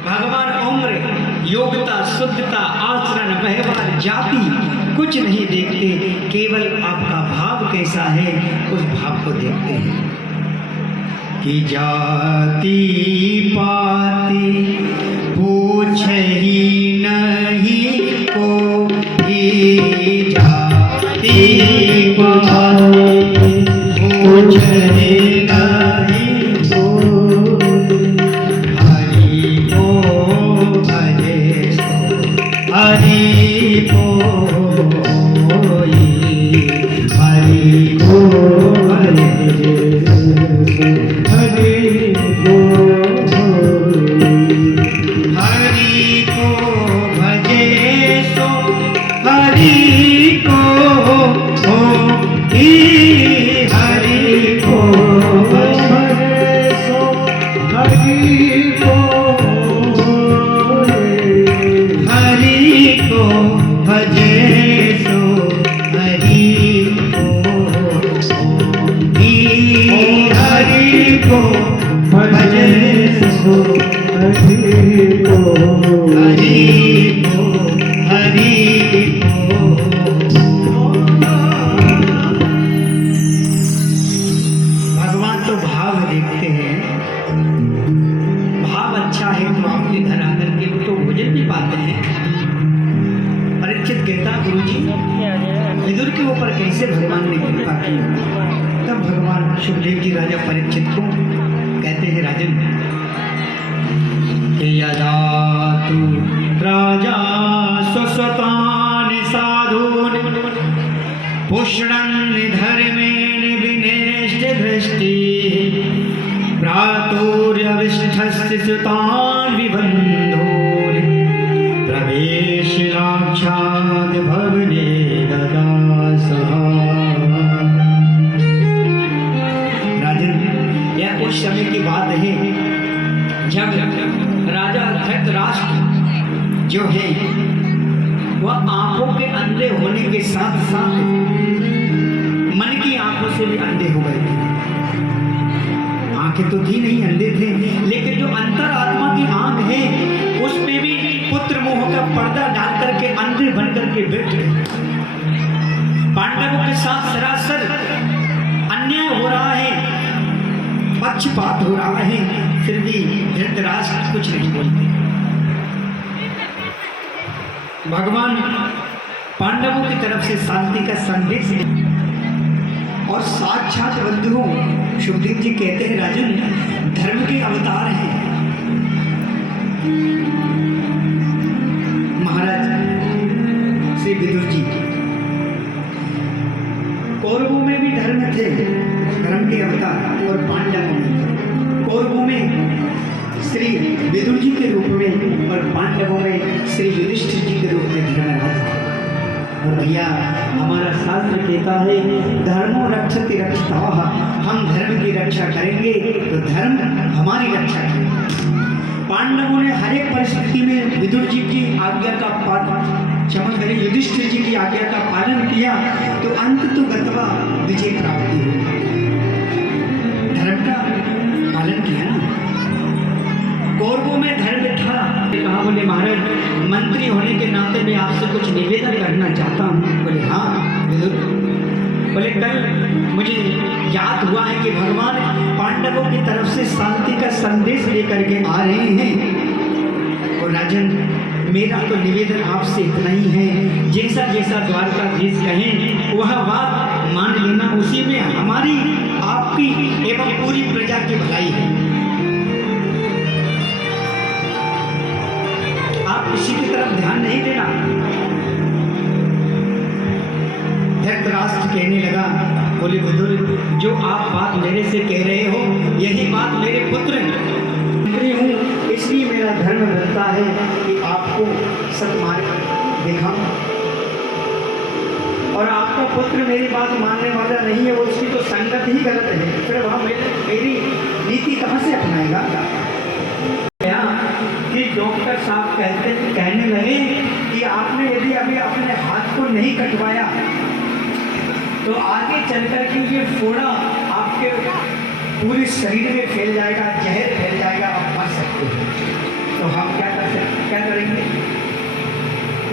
भगवान उम्र, योग्यता, शुद्धता, आचरण, व्यवहार, जाति कुछ नहीं देखते, केवल आपका भाव कैसा है उस भाव को देखते हैं। कि जाति पाति पूछे ही नहीं को, ही जाति पाति पूछे नहीं को, हरि को भजे सो हरि को, हरि को भजे कैसे भगवान ने कृपा की। तब भगवान सुखदेव जी राजा परीक्षित को कहते हैं, राजन कि यदा तू राजा स्वस्वतानि साधून् पुष्णन् धर्मेण विनेष्ट दृष्टि भ्रातुर्यविष्ठस्य सुतान् विबन्धून् प्रवेश लाक्षाद् भवने उस समय की बात है जब राजा धृतराष्ट्र जो है वह आंखों के अंधे होने के साथ साथ मन की आंखों से भी अंधे हो गए थे। आंखें तो थी नहीं, अंधे थे, लेकिन जो अंतरात्मा की आंख है उसमें भी पुत्र मोह का पर्दा डाल करके अंधे बन करके बैठ गए। पांडवों के साथ सरासर अन्याय हो रहा है, पक्षपात हो रहा है, फिर भी धृतराष्ट्र कुछ नहीं बोलते। भगवान पांडवों की तरफ से शांति का संदेश है और साक्षात बंधुओं सुखदेव जी कहते हैं, राजन धर्म के अवतार हैं। महाराज श्री विदुर जी, कौरवों में भी धर्म थे, धर्म के अवतार, और पांडवों में, कौरवों में श्री विदुर जी के रूप में और पांडवों में श्री युधिष्ठिर जी के रूप में धर्मराज। और भैया हमारा शास्त्र कहता है धर्मो रक्षति रक्षिताः, हम धर्म की रक्षा करेंगे तो धर्म हमारी रक्षा करेगा। पांडवों ने हर एक परिस्थिति में विदुर जी की आज्ञा का पालन, क्षमा करें युधिष्ठिर जी की आज्ञा का पालन किया तो अंत तो गत्वा विजय प्राप्ति हुई। धर्म का पालन किया ना। कौरवों में धर्म था, कहा बोले महाराज मंत्री होने के नाते मैं आपसे कुछ निवेदन करना चाहता हूँ। बोले हाँ विदुर। बोले कल मुझे याद हुआ है कि भगवान पांडवों की तरफ से शांति का संदेश लेकर के आ रहे हैं, और राजन मेरा तो निवेदन आपसे इतना ही है, जैसा जैसा द्वारकाधीश कहें वह बात मान लेना, उसी में हमारी आपकी एवं पूरी प्रजा की भलाई है। आप किसी की तरफ ध्यान नहीं देना। धृतराष्ट्र कहने लगा, बोले विदुर जो आप बात मेरे से कह रहे हो यही बात मेरे पुत्र हूँ, इसलिए मेरा धर्म बनता है कि आपको सत्मार्ग दिखाऊं, और आपका पुत्र मेरी बात मानने वाला नहीं है, वो उसकी तो संगत ही गलत है, फिर वह मेरी नीति कहाँ से अपनाएगा। कि डॉक्टर साहब कहने लगे कि आपने यदि अभी अपने हाथ को नहीं कटवाया तो आगे चलकर के ये फोड़ा आपके पूरे शरीर में फैल जाएगा, जहर फैल जाएगा, आप मर सकते हैं। तो हम करेंगे?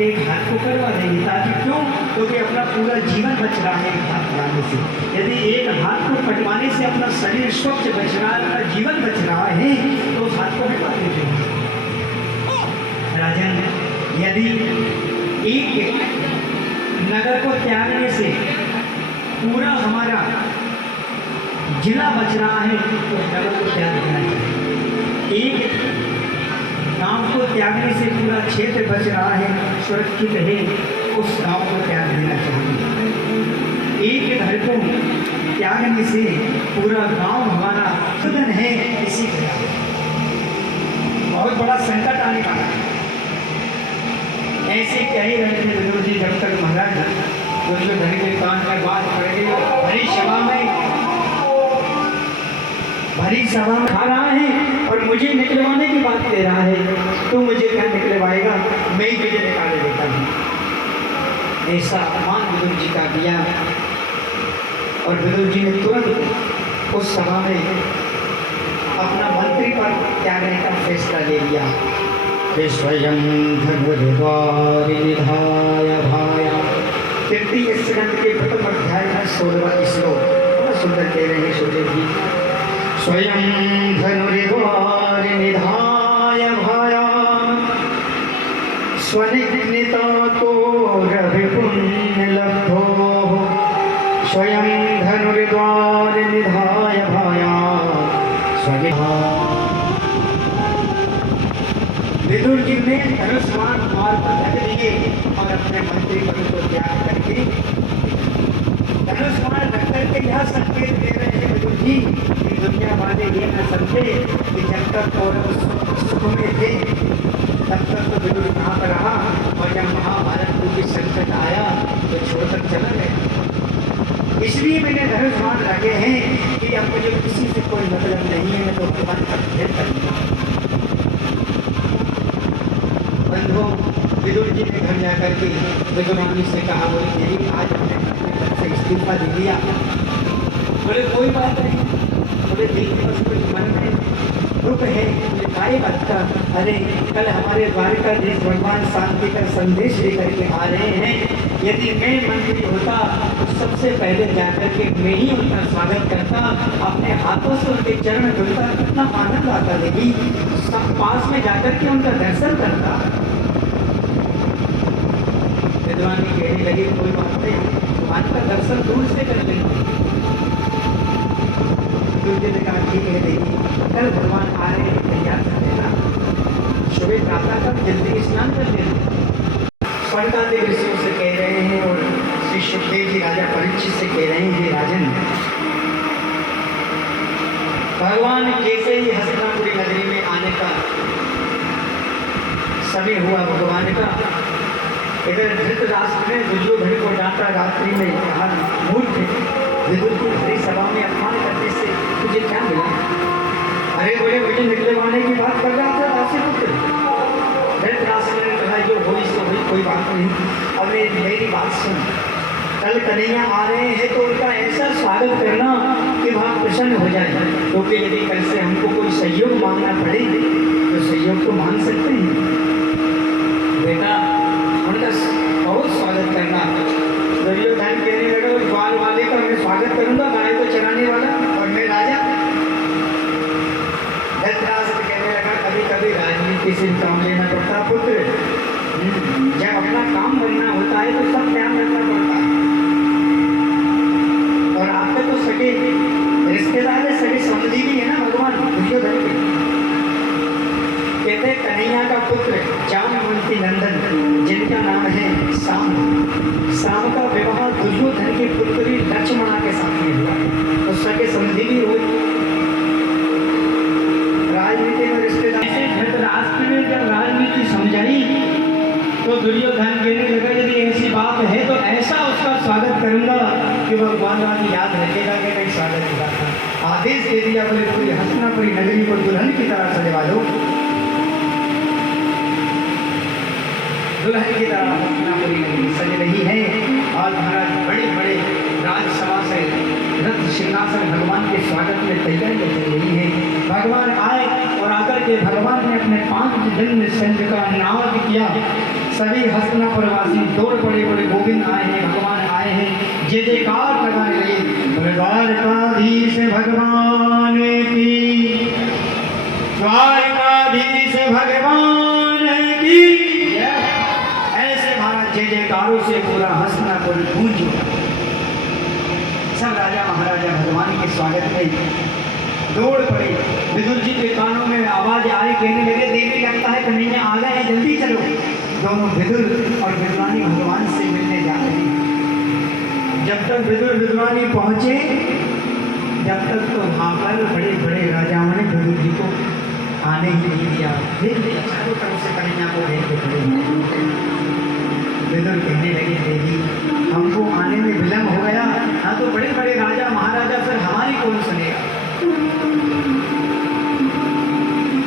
एक हाथ को करवा देंगे, ताकि क्यों? क्योंकि अपना पूरा जीवन बच रहा है एक हाथ कटाने से। यदि एक हाथ को कटवाने से अपना शरीर स्वच्छ बच रहा है, अपना जीवन बच रहा है, तो उस हाथ को हटवा देते हैं। राजन, यदि एक नगर को त्यागने से पूरा हमारा जिला बच रहा है, तो नगर को त्याग देना चाहिए। एक गांव को त्यागने से पूरा क्षेत्र बच रहा है, सुरक्षित है, उस गांव को त्याग देना चाहिए। एक घर को त्यागने से पूरा गांव हमारा सुदन है, इसी तरह बहुत बड़ा संकट आने वाला है। ऐसे कह ही रहे थे विदुर जी, जब तक महाराज दुर्योधन के कान में बात पड़ गई, भरी सभा में खा रहा है और मुझे निकलवाने की बात ले रहा है, तो मुझे क्या निकलवाएगा, मैं ही तुझे निकाले देता हूँ। ऐसा अपमान विदुर जी का किया और विदुर जी ने तुरंत उस सभा में अपना मंत्री पर त्यागने का फैसला ले लिया। स्वयं धनुर्वारि निधाय भाया। तृतीय स्कंद के प्रथम अध्याय में 16वां श्लोक, बहुत सुंदर कह रहे हैं सुदेव जी। स्वयं धनुर्वारि निधाय भाया, स्वनिग्निता को रविपुण्य लब्धो। स्वयं धनुर्वारि निधाय भाया, विदुर जी ने धनुष्मान मार पर ढक दिए और अपने मंत्री पद को त्याग करके धनुष्मान ढक करके यह संकेत दे रहे हैं विदुर जी कि दुनिया वाले ये न समझे कि जब तक कौरव सुख में थे तब तक तो विदुर कहाँ पर रहा, और जब महाभारत रूपी संकट आया तो छोड़कर चला गया। इसलिए मैंने धनुष्मान रखे हैं कि अब मुझे किसी से कोई मतलब नहीं है, मैं तो भगवान का भेद करूँगा। बंधु, विदुर जी ने घर जाकर के विदुरानी से कहा, बोले देवी आज हमने घर से इस्तीफा दे दिया। बोले कोई बात नहीं। बोले देखिए बस कुछ मन में दुख है। बोले काय बात का? अरे कल हमारे द्वारकाधीश भगवान शांति का संदेश लेकर के आ रहे हैं, यदि मैं मंत्री होता तो सबसे पहले जाकर के मैं ही उनका स्वागत करता, अपने हाथों से उनके चरण धुलता, कितना आनंद आता देगी। सब पास में जाकर के उनका दर्शन करता। विद्वानी कहने लगे कोई बात नहीं, भगवान का दर्शन दूर से कर लेंगे। दूसरे ने कहा ठीक है देखिए, कल भगवान आ रहे हैं, तैयार कर लेना, सुबह प्रातः तक जल्दी स्नान कर लेना। स्वर्गादि ऋषियों से कह रहे हैं और श्री सुखदेव जी राजा परीक्षित से कह रहे हैं, राजन भगवान जैसे ही हस्तिनापुरी नगरी में आने का समय हुआ भगवान का, इधर धृतराष्ट्र ने दुर्योधन को डांटा, रात्रि में कहा मूर्ख विदुर की भरी सभा में अपमान करने से तुझे क्या मिला? अरे बोले मुझे निकलवाने की बात कर रहा था दासी पुत्र। धृतराष्ट्र ने कहा जो हुई सो हुई, कोई बात नहीं। अब मेरी बात सुन, कल कन्हैया आ रहे हैं तो उनका ऐसा स्वागत करना कि वहाँ प्रसन्न हो जाए, क्योंकि यदि कल से हमको कोई सहयोग मांगना पड़े तो सहयोग तो मांग सकते हैं। बेटा उनका बहुत स्वागत करना। दुर्योधन कहने लगा उस बाल वाले का मैं स्वागत करूंगा, गाय को चराने वाला, और मैं राजा। धृतराष्ट्र कहने लगा कभी कभी राजनीति से काम लेना पड़ता पुत्र, जब अपना काम बनना होता है तो सब ध्यान रखना पड़ता है। और आपके तो सगे रिश्तेदार है, सगे समझी भी है ना भगवान दुर्योधन के। कहते कन्हैया का पुत्र जामवंती नंदन जिनका नाम है साम, साम का विवाह दुर्योधन की पुत्री लक्ष्मणा के साथ में हुआ, तो सगे समझी भी हुई। राजनीति में रिश्तेदार धृतराष्ट्र ने जब राजनीति समझाई तो दुर्योधन कहने लगा यदि ऐसी बात है तो ऐसा उसका स्वागत करूंगा कि भगवान राज याद रखेगा कि मैं स्वागत किया था। आदेश दे दिया, बोले पूरी हस्तिनापुरी नगरी को दुल्हन की तरह सजवा लो। दुल्हन की तरह हस्तिनापुरी नगरी सज रही है और महाराज बड़े बड़े राजसभा से रथ सिंहासन भगवान के स्वागत में तैयारियां चल रही है। भगवान आए और आकर करके भगवान ने अपने 5 जन्म संज का नाद किया। सभी हस्तिनापुरवासी दौड़ पड़े, बोले गोविंद आए हैं, भगवान आए हैं, जय जयकार लगाने लगे। द्वारकाधीश भगवान की, द्वारकाधीश भगवान की। ऐसे महाराज जय जयकारों से पूरा हस्तिनापुर गूंज उठा। सब राजा महाराजा भगवान के स्वागत में दौड़ पड़े। विदुर जी के कानों में आवाज आई, कहने लगे देवी लगता है कन्हैया आ गए हैं, जल्दी चलो। दोनों विदुर और विद्वानी भगवान से मिलने जा रहे हैं। जब तक विदुर विद्वानी पहुंचे, जब तक तो वहाँ पर बड़े बड़े राजाओं ने विदुर जी को आने ही नहीं दिया। फिर चारों तरफ से कन्हैया को भेज के खड़े। विदुर कहने लगे देवी हमको आने में विलम्ब हो गया, ना तो बड़े बड़े राजा महाराजा, फिर हमारी कौन सुनेगा।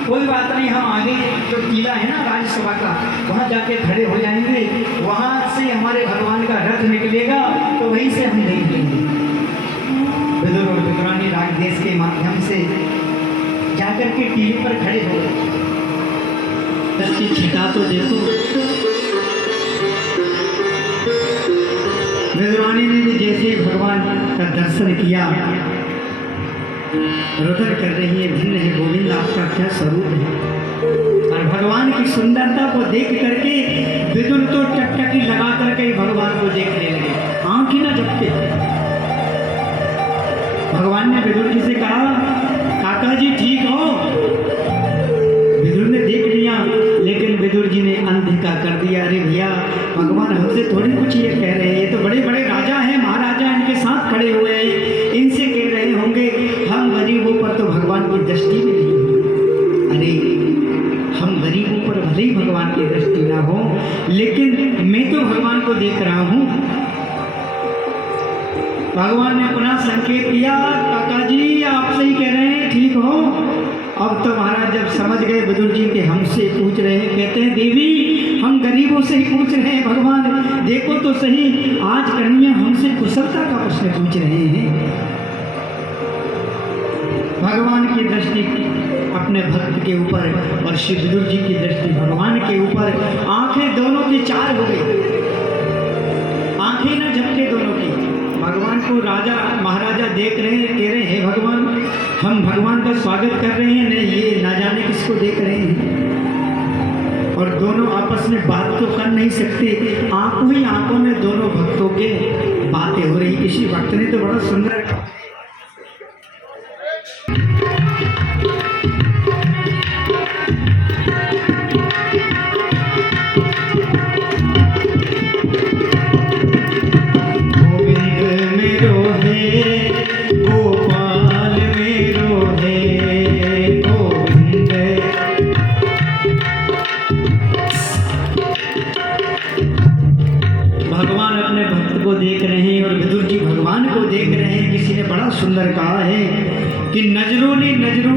कोई बात नहीं, हम आगे जो किला है ना राज्यसभा का, वहाँ जाके खड़े हो जाएंगे, वहाँ से हमारे भगवान का रथ निकलेगा, तो वहीं से हम देख लेंगे। विदुर और विद्वानी राज देश के माध्यम से जाकर के टीवी पर खड़े हो गए। इसकी छिटा तो देखो। विद्वानी ने भी जैसे भगवान का दर्शन किया, रुदन कर रही है, भिन्न है, गोविंद आपका क्या स्वरूप है। और भगवान की सुंदरता को देख करके विदुर तो टकटकी लगा करके भगवान को देखने लगे, आंख ही ना झपके। भगवान ने विदुर जी से कहा काका जी ठीक हो। विदुर ने देख लिया, लेकिन विदुर जी ने अनदेखा कर दिया। अरे भैया भगवान हमसे थोड़ी कुछ ये कह रहे हैं, ये तो बड़े बड़े राजा हैं, महाराजा इनके साथ खड़े हुए हैं, इनसे कह रहे होंगे, हम गरीबों पर तो भगवान की दृष्टि भी नहीं। अरे हम गरीबों पर भले ही भगवान की दृष्टि ना हो, लेकिन मैं तो भगवान को देख रहा हूँ। भगवान ने अपना संकेत किया, काका जी आप सही कह रहे हैं, ठीक हो। अब तो महाराज जब समझ गए विदुर जी के हमसे पूछ रहे हैं, कहते हैं देवी हम गरीबों से ही पूछ रहे हैं, भगवान देखो तो सही, आज कन्हैया हमसे कुशलता का प्रश्न पूछ रहे हैं। भगवान की दृष्टि अपने भक्त के ऊपर और श्री विदुर जी की दृष्टि भगवान के ऊपर, आंखें दोनों की चार हो गई, आंखें ना झपके दोनों की। भगवान को राजा महाराजा देख रहे हैं, कह रहे हैं भगवान हम भगवान का स्वागत कर रहे हैं, नहीं ये ना जाने किसको देख रहे हैं। और दोनों आपस में बात तो कर नहीं सकते, आंखों ही आंखों में दोनों भक्तों के बातें हो रही। किसी भक्त ने तो बड़ा सुंदर सुंदर कहा है कि नजरों ने नजरों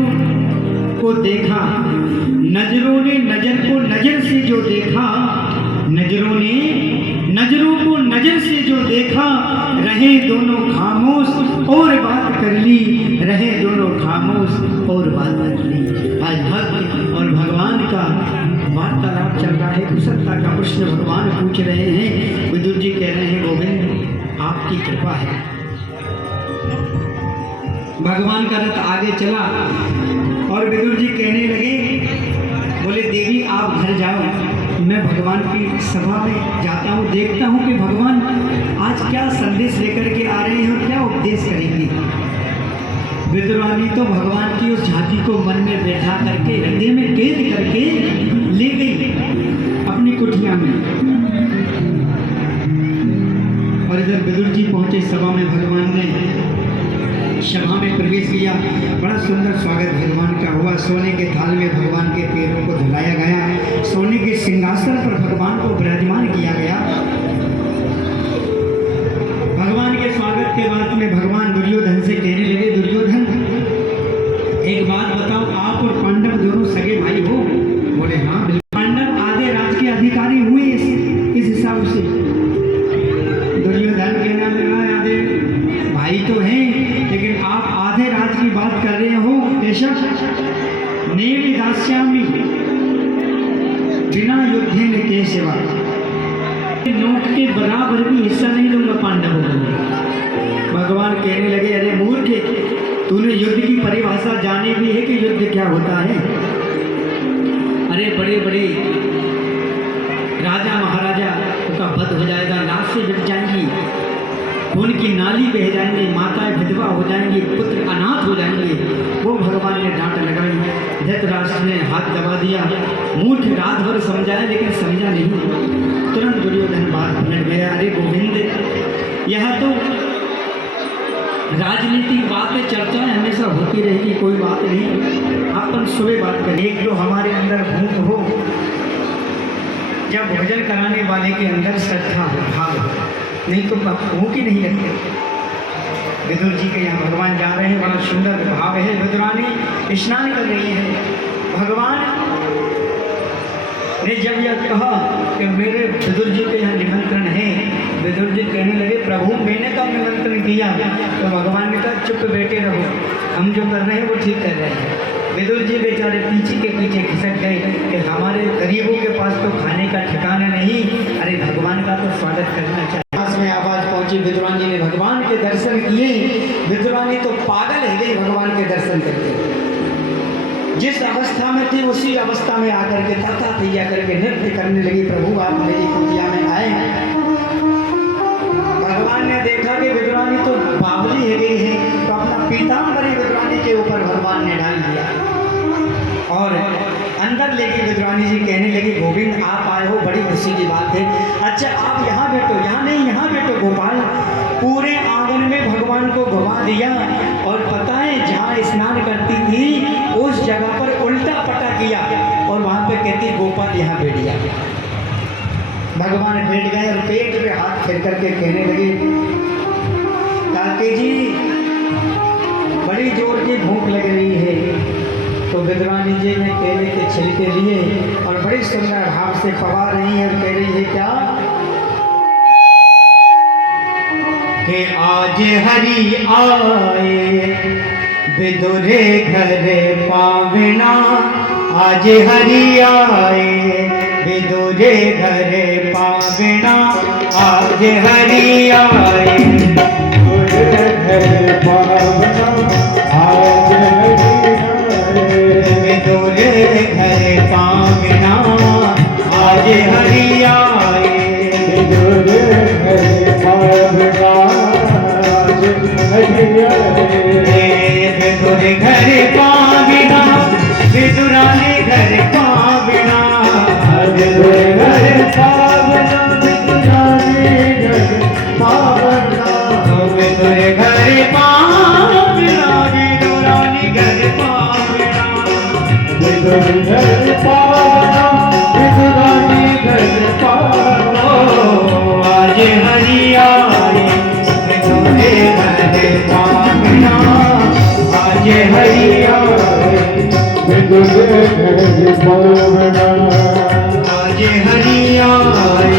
को देखा, नजरों ने नजर को नजर से जो देखा, नजरों ने नजरों को नजर से जो देखा, रहे दोनों खामोश और बात कर ली, रहे दोनों खामोश और बात कर ली। आज भक्त और भगवान का वार्तालाप चल रहा है, कुशलता का प्रश्न भगवान पूछ रहे हैं। विदुर जी कह रहे हैं गोविंद आपकी कृपा है। भगवान का रथ आगे चला और विदुर जी कहने लगे, बोले देवी आप घर जाओ, मैं भगवान की सभा में जाता हूँ, देखता हूँ कि भगवान आज क्या संदेश लेकर के आ रहे हैं और क्या उपदेश करेंगे। विदुरानी तो भगवान की उस झांकी को मन में बैठा करके हृदय में कैद करके ले गई अपनी कुटिया में। और इधर विदुर जी पहुँचे सभा में, भगवान ने सभा में प्रवेश किया। बड़ा सुंदर स्वागत भगवान का हुआ। सोने के थाल में भगवान के पैरों को धुलाया गया, सोने के सिंहासन पर भगवान को विराजमान किया गया। भगवान के स्वागत के बाद में भगवान दुर्योधन से कहने लगे, दुर्योधन एक बात बताओ, आप और पांडव दोनों सगे भाई हो? बोले हाँ बिल्कुल। पांडव आधे राज के अधिकारी हुए इस हिसाब से। दुर्योधन कहना लगा आधे भाई तो हैं, लेकिन आप आधे राज की बात कर रहे हो, केशव नेमि दास्य बिना युद्धे में के सेवा, नोट के बराबर भी हिस्सा नहीं लूंगा पांडवों को। भगवान कहने लगे, अरे मूर्ख, तूने युद्ध की परिभाषा जानी भी है कि युद्ध क्या होता है? अरे बड़े बड़े राजा महाराजा का वध हो जाएगा, लाश से बिक जाएंगी, खून की नाली बह जाएंगी, माताएं विधवा हो जाएंगी, पुत्र अनाथ हो जाएंगे। वो भगवान ने डांट लगाई। धृतराष्ट्र ने हाथ दबा दिया। मूर्ख रात भर समझाया लेकिन समझा नहीं। तुरंत दुर्योधन बात पलट गया, अरे गोविंद, यह तो राजनीतिक बात है, चर्चा हमेशा होती रहेगी, कोई बात नहीं। अपन सुबह बात करें। एक जो हमारे अंदर भूख हो, जब भोजन कराने वाले के अंदर श्रद्धा हो, भाव हो, नहीं तो भूख ही नहीं लगती। विदुर जी के यहाँ भगवान जा रहे हैं, बड़ा सुंदर भाव है। विदुरानी स्नान कर रही है। भगवान ने जब यह कहा कि मेरे विदुर जी के यहाँ निमंत्रण है, विदुर जी कहने लगे, प्रभु मैंने कब निमंत्रण किया? तो भगवान ने कहा, चुप बैठे रहो, हम जो कर रहे हैं वो ठीक कर रहे हैं। विदुर जी बेचारे पीछे के पीछे खिसक गए कि हमारे गरीबों के पास तो खाने का ठिकाना नहीं, अरे भगवान का तो स्वागत करना चाहिए। पास में आवाज पहुंची, विदुरानी जी ने भगवान के दर्शन किए। विदुरानी तो पागल है गई भगवान के दर्शन करके। जिस अवस्था में थी उसी अवस्था में आकर के तथा तैया करके नृत्य करने लगी। प्रभु आप मेरी कुटिया में आए। भगवान ने देखा कि विदुरानी तो बावली है गई है, तो अपना पीताम्बर विदुरानी के ऊपर भगवान ने डाल दिया और अंदर लेके विदुरानी जी कहने लगी, गोविंद आप आए हो, बड़ी खुशी की बात है। अच्छा आप यहाँ बैठो, यहाँ नहीं यहाँ बैठो। गोपाल पूरे आंगन में भगवान को घुमा दिया और पता है जहाँ स्नान करती थी उस जगह पर उल्टा पटा किया और वहाँ पे कहती गोपाल यहाँ बैठ जा। भगवान बैठ गए और पेट पे हाथ फेर करके कहने लगे, काकी जी बड़ी जोर की भूख लग रही है। तो विदुरानी जी ने केले के छिलके लिए और बड़ी सुंदर भाव से पवा रही है और कह रही है क्या कि आज हरि आए विदुरे घर पावना, आज हरि आए विदुरे घर पावना, आज हरि आए विदुरे घर पावना, आज विदुरे घर पावना, आज हरि आए विदुरे घर पावना, आज हरि आए विदुरे घर पावना, विदुरानी घर पावना, विदुरे घर पावना, विदुरानी घर पावना, विदुरे घर पावना, विदुरानी घर पावना, विदुरे घर पावना, विदुरानी घर पावना, आज हरि आए विदुरे घर पावना, आज हरि आए विदुरे घर पावना, आज हरि आए।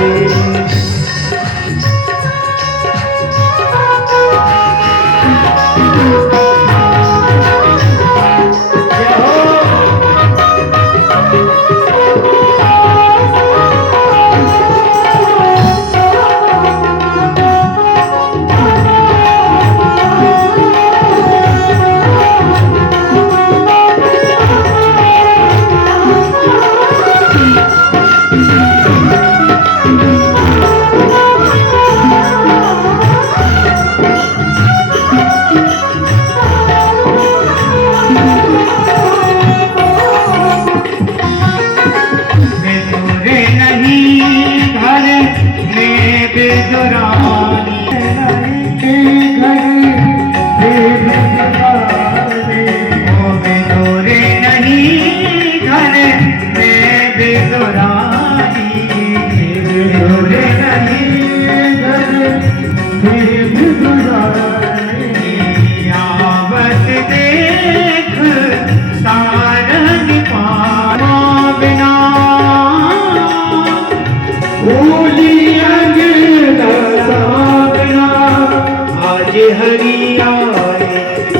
हरि आए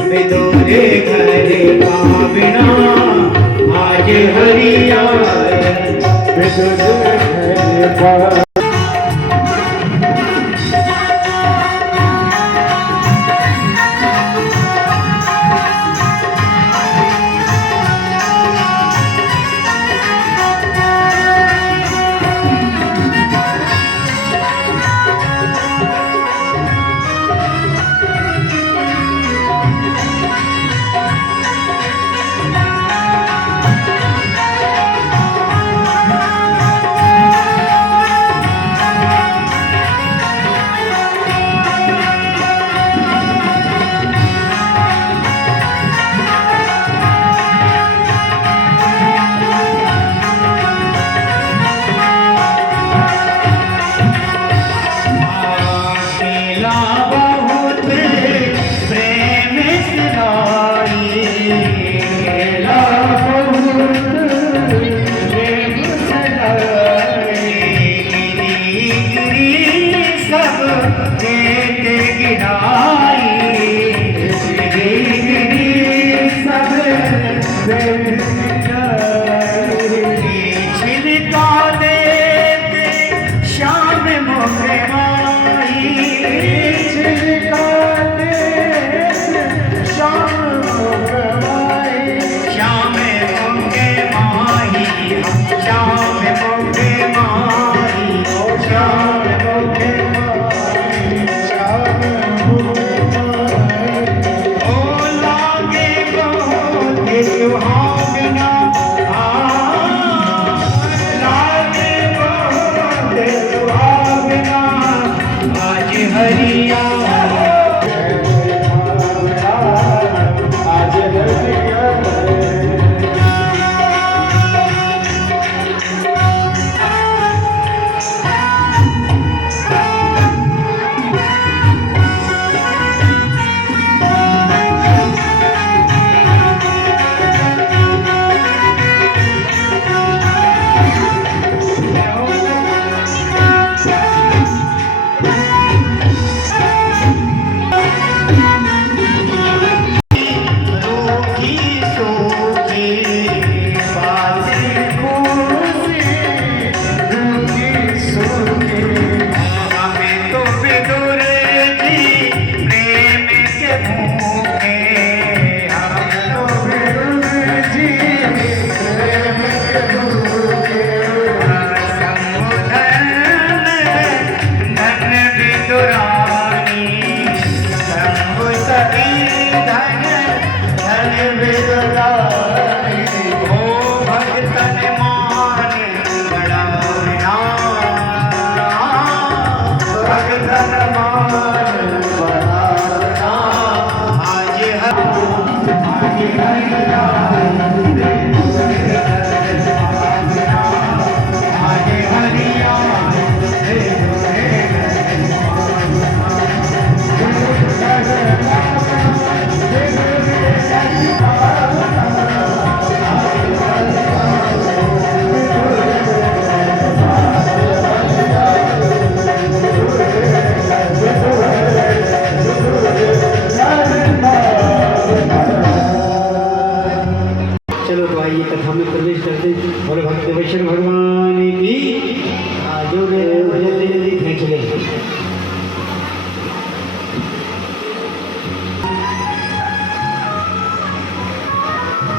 विदुरे घर पावना, आज हरि आए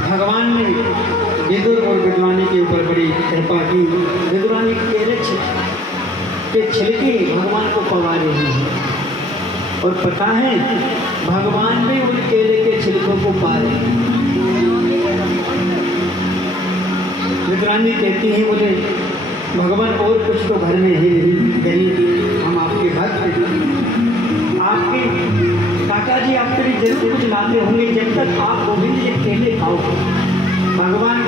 भगवान ने विदुर और विद्वानी के ऊपर बड़ी कृपा की। विद्वानी के छिलके भगवान को पवा रही है और पता है भगवान भी उन केले के छिलकों को पा रहे हैं। विद्वानी कहती है मुझे भगवान और कुछ तो घर में ही नहीं गई, हम आपके भक्त, आपके काका जी आपके लिए जरूर कुछ लाते होंगे। जब तक आप गोविंद जी केले खाओ, भगवान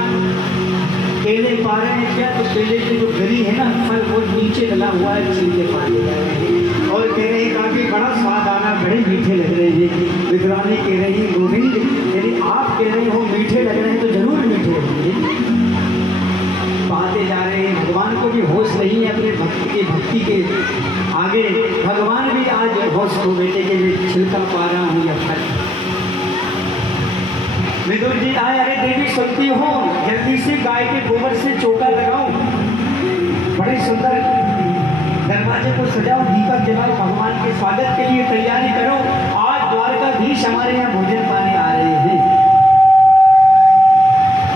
केले पा रहे हैं क्या? तो केले की जो गरी है ना फल वो नीचे लगा हुआ है, छिलके पाने जा रहे हैं और कह रहे हैं काफी बड़ा स्वाद आना, बड़े मीठे लग रहे हैं। विद्वानी कह रही है गोविंद यदि आप कह रहे हो मीठे लग रहे हैं तो जरूर मीठे होंगे। पाते जा रहे हैं, भगवान को भी होश नहीं है अपने भक्ति के आगे। भगवान भी आज होश को बेटे के लिए छिलका पा रहा हूँ या फल। विदुर जी आए, अरे देवी सुनती हो, जल्दी से गाय के गोबर से चौका लगाओ स्वागत के लिए तैयारी करो। आज द्वारकाधीश हमारे यहाँ भोजन पाने आ रहे हैं।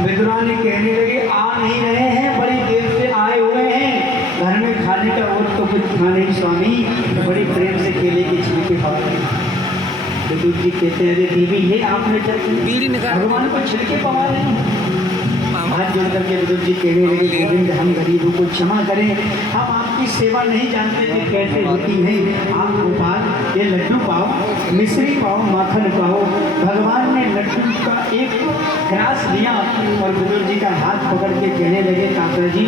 विद्वान कहने लगे आ नहीं रहे हैं, बड़ी देर से आए हुए हैं, घर में खाने का और तो कुछ खा नहीं स्वामी, तो बड़ी प्रेम से केले के छिलके खाते। विदुर जी कहते हैं अरे देवी ये आपने भगवान को छिलके पवा रहे हैं। हाथ जोड़ करके विदुर जी कहने लगे गोविंद हम गरीबों को क्षमा करें, हम आपकी सेवा नहीं जानते थे कैसे होती है। आप गोपाल ये लड्डू पाओ, मिश्री पाओ, माखन पाओ। भगवान ने लड्डू का एक ग्रास लिया और विदुर जी का हाथ पकड़ के कहने लगे काका जी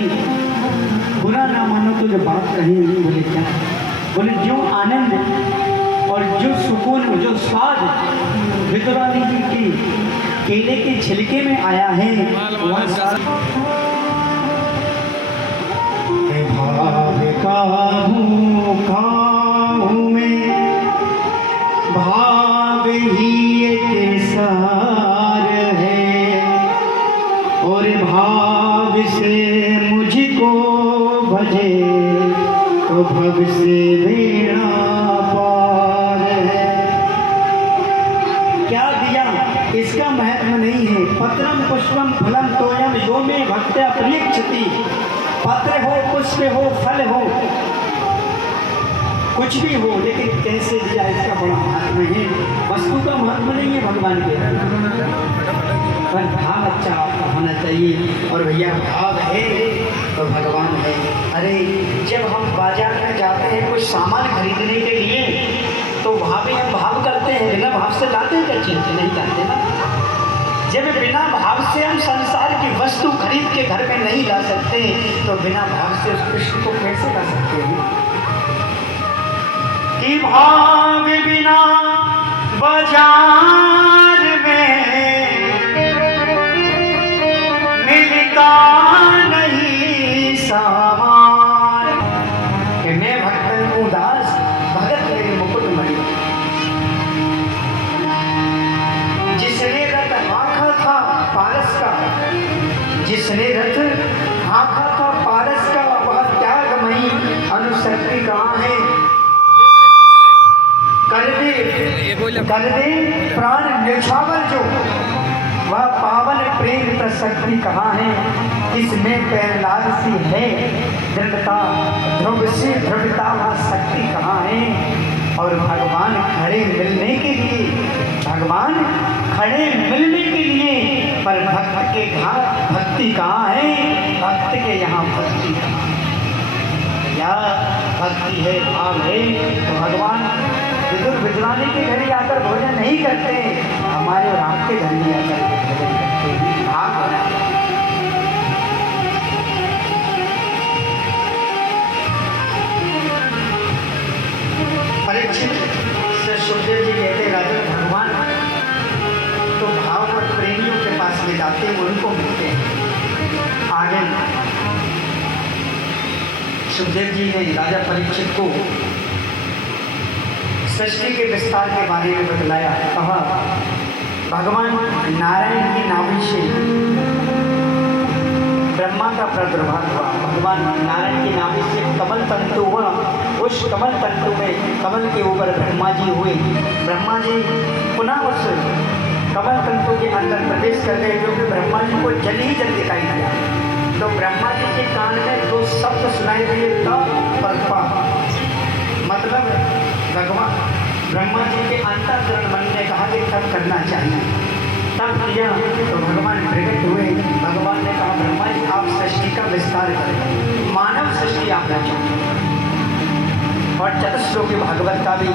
बुरा ना मानो तो जो बात कही नहीं। बोले क्या? बोले जो आनंद और जो सुकून जो स्वाद विदुरानी जी की केले के छिलके में आया है वह भाव काहूं में भाव ही एक सार है और भाव से मुझको भजे तो भव से बेड़ा पार है। क्या दिया इसका महत्व नहीं है। पत्रम पुष्पम फलम तोयम यो में भक्त्या प्रियक्षति। पत्र हो पुष्प हो फल हो कुछ भी हो लेकिन कैसे दिया इसका बड़ा महत्व है। वस्तु का महत्व नहीं है भगवान के, पर भाव अच्छा आपका होना चाहिए। और भैया भाव है तो भगवान है। अरे जब हम बाजार में जाते हैं कुछ सामान खरीदने के लिए तो वहाँ भी हम भाव करते हैं, बिना भाव से लाते हैं क्या चीज़? नहीं लाते ना। जब बिना भाव से हम संसार की वस्तु खरीद के घर में नहीं ला सकते तो बिना भाव से उस कृष्ण को कैसे ला सकते हैं? कि भाव बिना बाजार में मिलता नहीं सामान। कि मैं भक्त उदास भगत मेरे मुकुट मणि। जिसने रथ आँखा था पारस का, जिसने रथ आँखा था पारस का वह त्यागमयी अनुशक्ति कहाँ है? कर दे प्राण न्यौछावर जो वह पावन प्रेम प्रशक्ति कहाँ है? इसमें प्रहलाद सी है दृढ़ता ध्रुव से ध्रुवता वह शक्ति कहाँ है? और भगवान खड़े मिलने के लिए, भगवान खड़े मिलने के लिए पर भक्त के घर भक्ति कहाँ है? भक्त के यहाँ भक्ति कहाँ है? या भक्ति है भाव है तो भगवान विदुर विद्वानी के घर ही आकर भोजन नहीं करते, हमारे और आपके घर ही आकर भोजन करते हैं। भाव परीक्षित से सुखदेव जी कहते राजन भगवान तो भाववत प्रेमियों के पास ले जाते हैं, उनको मिलते हैं। आगे सुखदेव जी ने राजा परीक्षित को सृष्टि के विस्तार के बारे में बतलाया। कहा भगवान नारायण की नाभि से ब्रह्मा का प्रादुर्भाव हुआ। भगवान नारायण की नाभि से कमल तंतु हुआ, उस कमल तंतु में कमल के ऊपर ब्रह्मा जी हुए। ब्रह्मा जी पुनः उस कमल तंतु के अंदर प्रवेश कर गए क्योंकि ब्रह्मा जी को जल ही जल दिखाई दिया। तो ब्रह्मा जी के कान में दो शब्द सुनाई दिए त और प। मतलब भगवान ब्रह्मा जी के अंतःकरण मन ने कहा कि तब करना चाहिए, तब किया तो भगवान प्रकट हुए। भगवान ने कहा ब्रह्मा जी आप सृष्टि का विस्तार करें, मानव सृष्टि आप रचो। और चतुश्लोकी भागवत का भी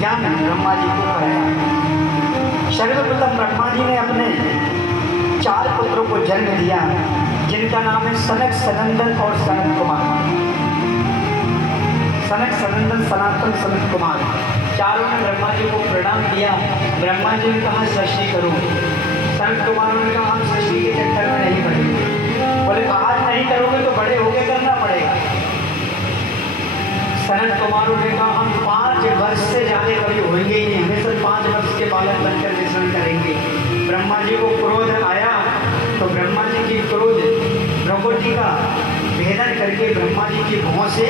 ज्ञान ब्रह्मा जी को कराया। सर्वप्रथम ब्रह्मा जी ने अपने 4 पुत्रों को जन्म दिया जिनका नाम है सनक, सनंदन और सनत कुमार। सनक, सनंदन, सनातन, सनत कुमार चारों ने ब्रह्मा जी को प्रणाम किया। ब्रह्मा जी ने कहा सृष्टि करो। सनत कुमार ने कहा हम सृष्टि के चक्कर में नहीं पड़ेंगे। बोले आज नहीं करोगे तो बड़े होके करना पड़ेगा। सनत कुमार ने कहा हम 5 वर्ष से जाने वाली होंगे ही नहीं, हमें सिर्फ 5 वर्ष के बालक बनकर विचरण करेंगे। ब्रह्मा जी को क्रोध आया तो ब्रह्मा जी की क्रोध भ्रगु जी का भेदन करके ब्रह्मा जी की भुवों से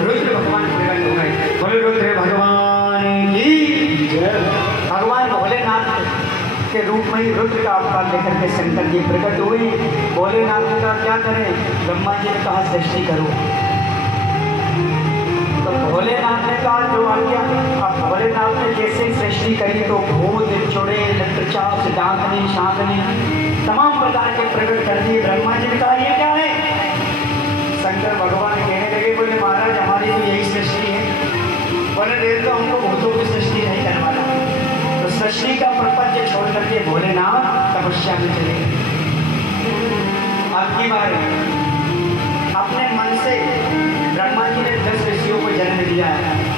रुद्र भगवान प्रकट हो गए। बोले रुद्र भगवान की जय। भगवान भोलेनाथ के रूप में ही रुद्र का अवतार लेकर के शंकर जी प्रकट हुए। भोलेनाथ का क्या करें, ब्रह्मा जी ने कहा सृष्टि करो, तो भोलेनाथ ने कहा जो आज्ञा। अब भोलेनाथ ने जैसे ही सृष्टि करी तो भूत चुड़ैल लट्टचाप डाकनी शाकनी तमाम प्रकार के प्रकट कर दिए। ब्रह्मा जी ने कहा ये क्या है। शंकर भगवान कहने लगे, बोले महाराज हमारी तो यही सृष्टि है। बोले देर तो हमको भूतों की सृष्टि नहीं करवाना। तो सृष्टि का प्रपंच छोड़ करके भोलेनाथ तपस्या में चले। अब की बार अपने मन से ब्रह्मा जी ने 10 ऋषियों को जन्म दिया।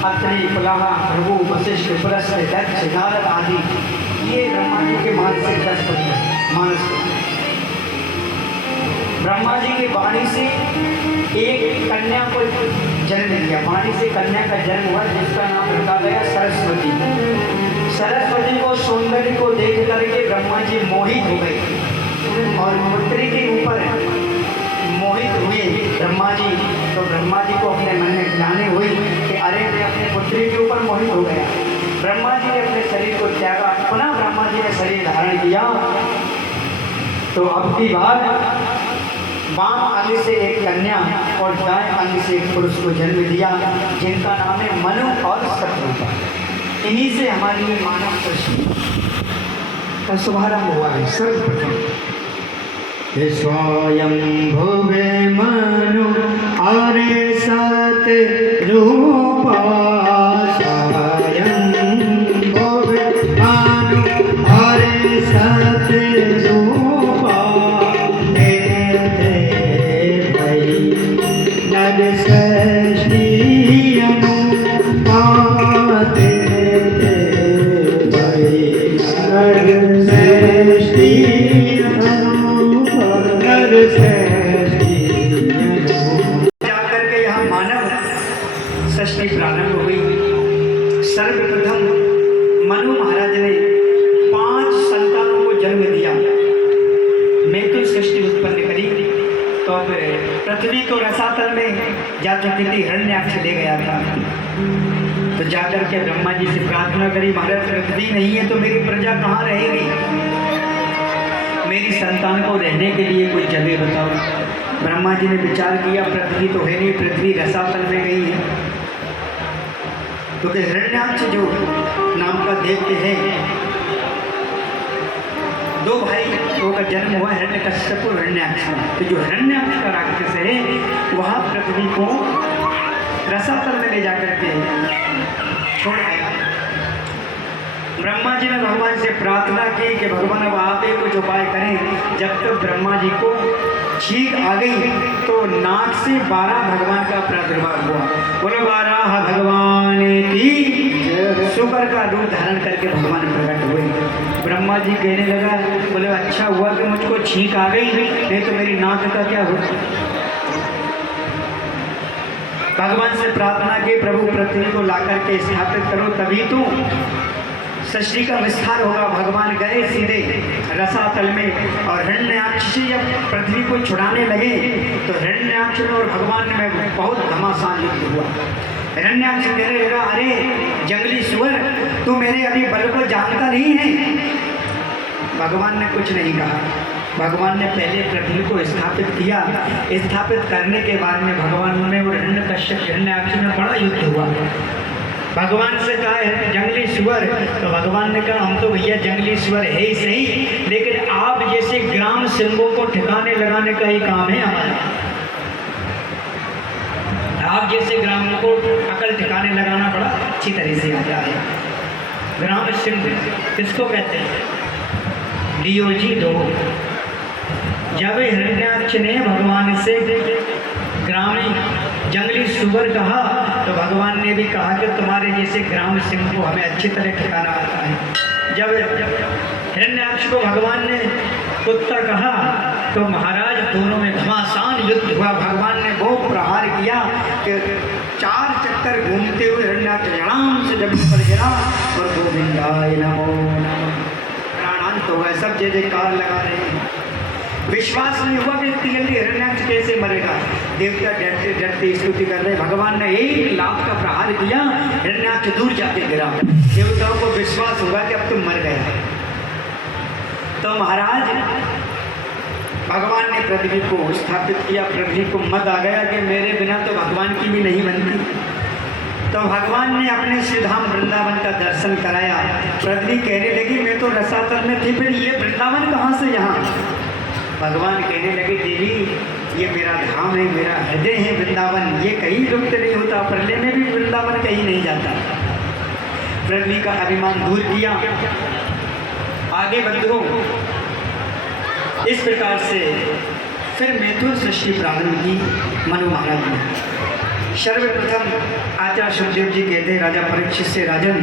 अत्रि, पुलाहा, भृगु, वशिष्ठ, पुलस्त्य, दक्ष, नारद आदि, ये ब्रह्मा जी के मानसिक 10 पुत्र मानस। ब्रह्मा जी की वाणी से एक कन्या को जन्म दिया। वाणी से कन्या का जन्म हुआ जिसका नाम रखा गया सरस्वती। सरस्वती को सौंदर्य को देख करके ब्रह्मा जी मोहित हो गए और पुत्री के ऊपर मोहित हुए ब्रह्मा जी। तो ब्रह्मा जी को अपने मन में ग्लानि हुई कि अरे मैं अपने पुत्री के ऊपर मोहित हो गया। ब्रह्मा जी ने अपने शरीर को त्यागा, पुनः ब्रह्मा जी ने शरीर धारण किया। तो अब की बार बाम अंग से एक कन्या और दाएं अंग से एक पुरुष को जन्म दिया जिनका नाम है मनु और शत्रुघ्न। इन्हीं से हमारी मानव सृष्टि का शुभारंभ हुआ है। सर्वप्रथम स्वयं भुवे मनु अरे सत रूपा। स्वयं भुवे मनु अरे सत रूपा। नर सृष्टि अनुपाते जाकर के यहाँ मानव सृष्टि प्रारंभ हुई। सर्वप्रथम मनु महाराज ने 5 संतानों को जन्म दिया। मैथुन सृष्टि उत्पन्न करी। तो अब पृथ्वी तो रसातल में जा चुकी थी, हिरण्याक्ष ले गया था। तो जाकर के ब्रह्मा जी से प्रार्थना करी, महाराज पृथ्वी नहीं है तो मेरी प्रजा कहाँ रहेगी, मेरी संतान को रहने के लिए कोई जगह बताओ। ब्रह्मा जी ने विचार किया, पृथ्वी तो है नहीं, पृथ्वी रसातल में गई है। तो हिरण्याक्ष जो नाम का दैत्य है, 2 भाइयों का जन्म हुआ हिरण्यकश्यप और हिरण्याक्ष। तो जो हिरण्याक्ष का राक्षस है वह पृथ्वी को रसातल में ले जाकर के छोड़ आया। ब्रह्मा जी ने भगवान से प्रार्थना की कि भगवान अब आप ही कुछ उपाय करें। जब तक ब्रह्मा जी को छींक आ गई तो नाक से 12 भगवान का प्रादुर्भाव हुआ। बोलो 12 भगवान की। शुक्र का रूप धारण करके भगवान प्रकट हुए। ब्रह्मा जी कहने लगा, बोले अच्छा हुआ कि मुझको छींक आ गई, नहीं तो मेरी नाक का क्या होता। भगवान से प्रार्थना की, प्रभु पृथ्वी को ला करके स्थापित करो तभी तो सृष्टि का विस्तार होगा। भगवान गए सीधे रसातल में और हिरण्याक्ष से जब पृथ्वी को छुड़ाने लगे तो हिरण्याक्ष और भगवान में बहुत घमासान युद्ध हुआ। हिरण्याक्ष कहने लगा, अरे जंगली सुअर, तू मेरे अभी बल को जानता नहीं है। भगवान ने कुछ नहीं कहा। भगवान ने पहले पृथ्वी को स्थापित किया। स्थापित करने के बाद में भगवान में और हिरण्यकश्यप हिरण्याक्ष में बड़ा युद्ध हुआ। भगवान से कहा है जंगली सुअर, तो भगवान ने कहा हम तो भैया जंगली सुअर है ही सही, लेकिन आप जैसे ग्राम सिंहों को ठिकाने लगाने का ही काम है हमारा। आप जैसे ग्राम को अकल ठिकाने लगाना बड़ा अच्छी तरह से आता है। ग्राम सिंह किसको कहते हैं, डियोजी दो। जब हिरण्याक्ष ने भगवान से ग्रामीण जंगली सुअर कहा तो भगवान ने भी कहा कि तुम्हारे जैसे ग्राम सिंह को हमें अच्छी तरह ठिकाना आता है। जब हिरण्याक्ष को भगवान ने कुत्ता कहा तो महाराज दोनों में घमासान युद्ध हुआ। भगवान ने वो प्रहार किया कि 4 चक्कर घूमते हुए हिरण्याक्ष जड़ाम से जमीन पर गिरा और गोविंदाय नमो नमः प्राणांत हो गए। सब जय जयकार लगा रहे हैं। विश्वास नहीं हुआ कि इतनी जल्दी हिरण्याक्ष कैसे मरेगा। देवता डरते डरते स्तुति कर रहे, भगवान ने 1 लाख का प्रहार किया, हिरण्याक्ष दूर जाके गिरा। देवताओं को विश्वास हुआ कि अब तुम मर गया। तो महाराज भगवान ने पृथ्वी को स्थापित किया। पृथ्वी को मत आ गया कि मेरे बिना तो भगवान की भी नहीं बनती। तो भगवान ने अपने श्रीधाम वृंदावन का दर्शन कराया। पृथ्वी कहने लगी मैं तो रसातल में थी, फिर ये वृंदावन कहाँ से यहाँ। भगवान कहने लगे देवी ये मेरा धाम है, मेरा हृदय है वृंदावन, ये कहीं लुप्त नहीं होता, प्रलय में भी वृंदावन कहीं नहीं जाता। पृथ्वी का अभिमान दूर किया। आगे बंधुओं इस प्रकार से फिर मैथुन सृष्टि प्रारंभ की मनु महाराज ने। सर्वप्रथम आचार्य सुखदेव जी कहते हैं राजा परीक्षित से, राजन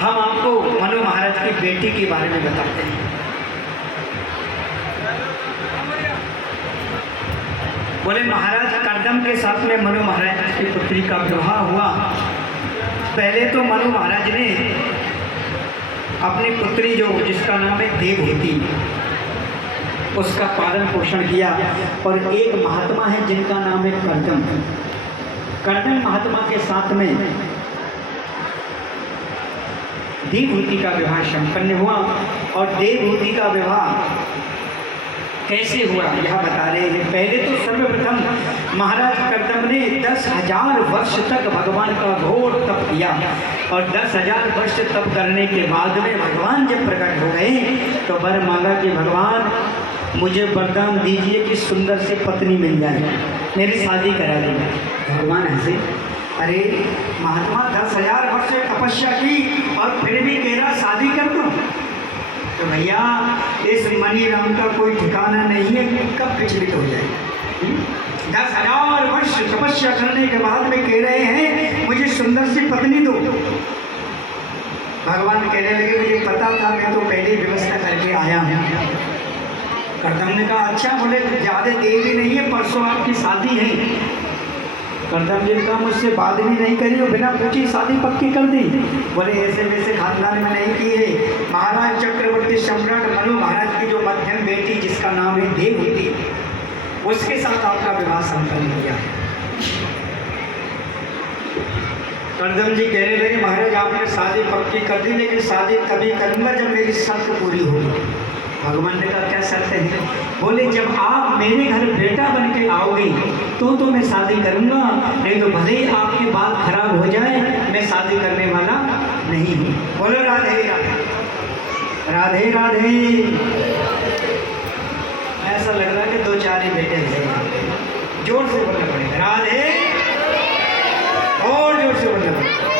हम आपको मनु महाराज की बेटी के बारे में बताते हैं। बोले महाराज कर्दम के साथ में मनु महाराज की पुत्री का विवाह हुआ। पहले तो मनु महाराज ने अपनी पुत्री जो जिसका नाम है देवहूति, उसका पालन पोषण किया। और एक महात्मा है जिनका नाम है कर्दम। कर्दम महात्मा के साथ में देवहूति का विवाह संपन्न हुआ। और देवहूति का विवाह कैसे हुआ यह बता रहे हैं। पहले तो सर्वप्रथम महाराज कर्दम ने 10,000 वर्ष तक भगवान का घोर तप किया। और 10,000 वर्ष तप करने के बाद में भगवान जब प्रकट हो गए तो वर मांगा कि भगवान मुझे वरदान दीजिए कि सुंदर सी पत्नी मिल जाए, मेरी शादी करा दीजिए। भगवान हंसे, अरे महात्मा 10,000 वर्ष तपस्या की और फिर भी कह रहा शादी कर दो। तो भैया इस मनी राम का कोई ठिकाना नहीं है, कब विचलित हो जाए। 10,000 वर्ष तपस्या करने के बाद में कह रहे हैं मुझे सुंदर सी पत्नी दो। भगवान कहने लगे मुझे पता था, मैं तो पहले व्यवस्था करके आया हूँ। कर्दम ने कहा अच्छा, बोले ज़्यादा देर भी नहीं है, परसों आपकी शादी है। कर्दम जी ने कहा मुझसे बात भी नहीं करी और बिना पूछी शादी पक्की कर दी। बोले ऐसे वैसे खानदान में नहीं की है। महाराज चक्रवर्ती सम्राट मनु महाराज की जो मध्यम बेटी जिसका नाम है देवहूति, उसके साथ आपका विवाह संपन्न किया। कर्दम जी कहने लगे महाराज आपने शादी पक्की कर दी, लेकिन शादी तभी करूँगा जब मेरी शर्त पूरी होगी। भगवान ने कहा क्या शर्त है। बोले जब आप मेरे घर बेटा बन के आओगे तो मैं शादी करूँगा, नहीं तो भले ही आपकी बात खराब हो जाए, मैं शादी करने वाला नहीं हूँ। बोलो राधे राधे राधे राधे। ऐसा लग रहा है कि 2-4 ही बेटे हैं। जोर से बोलना पड़ेगा राधे, और जोर से बोलना पड़ेगा।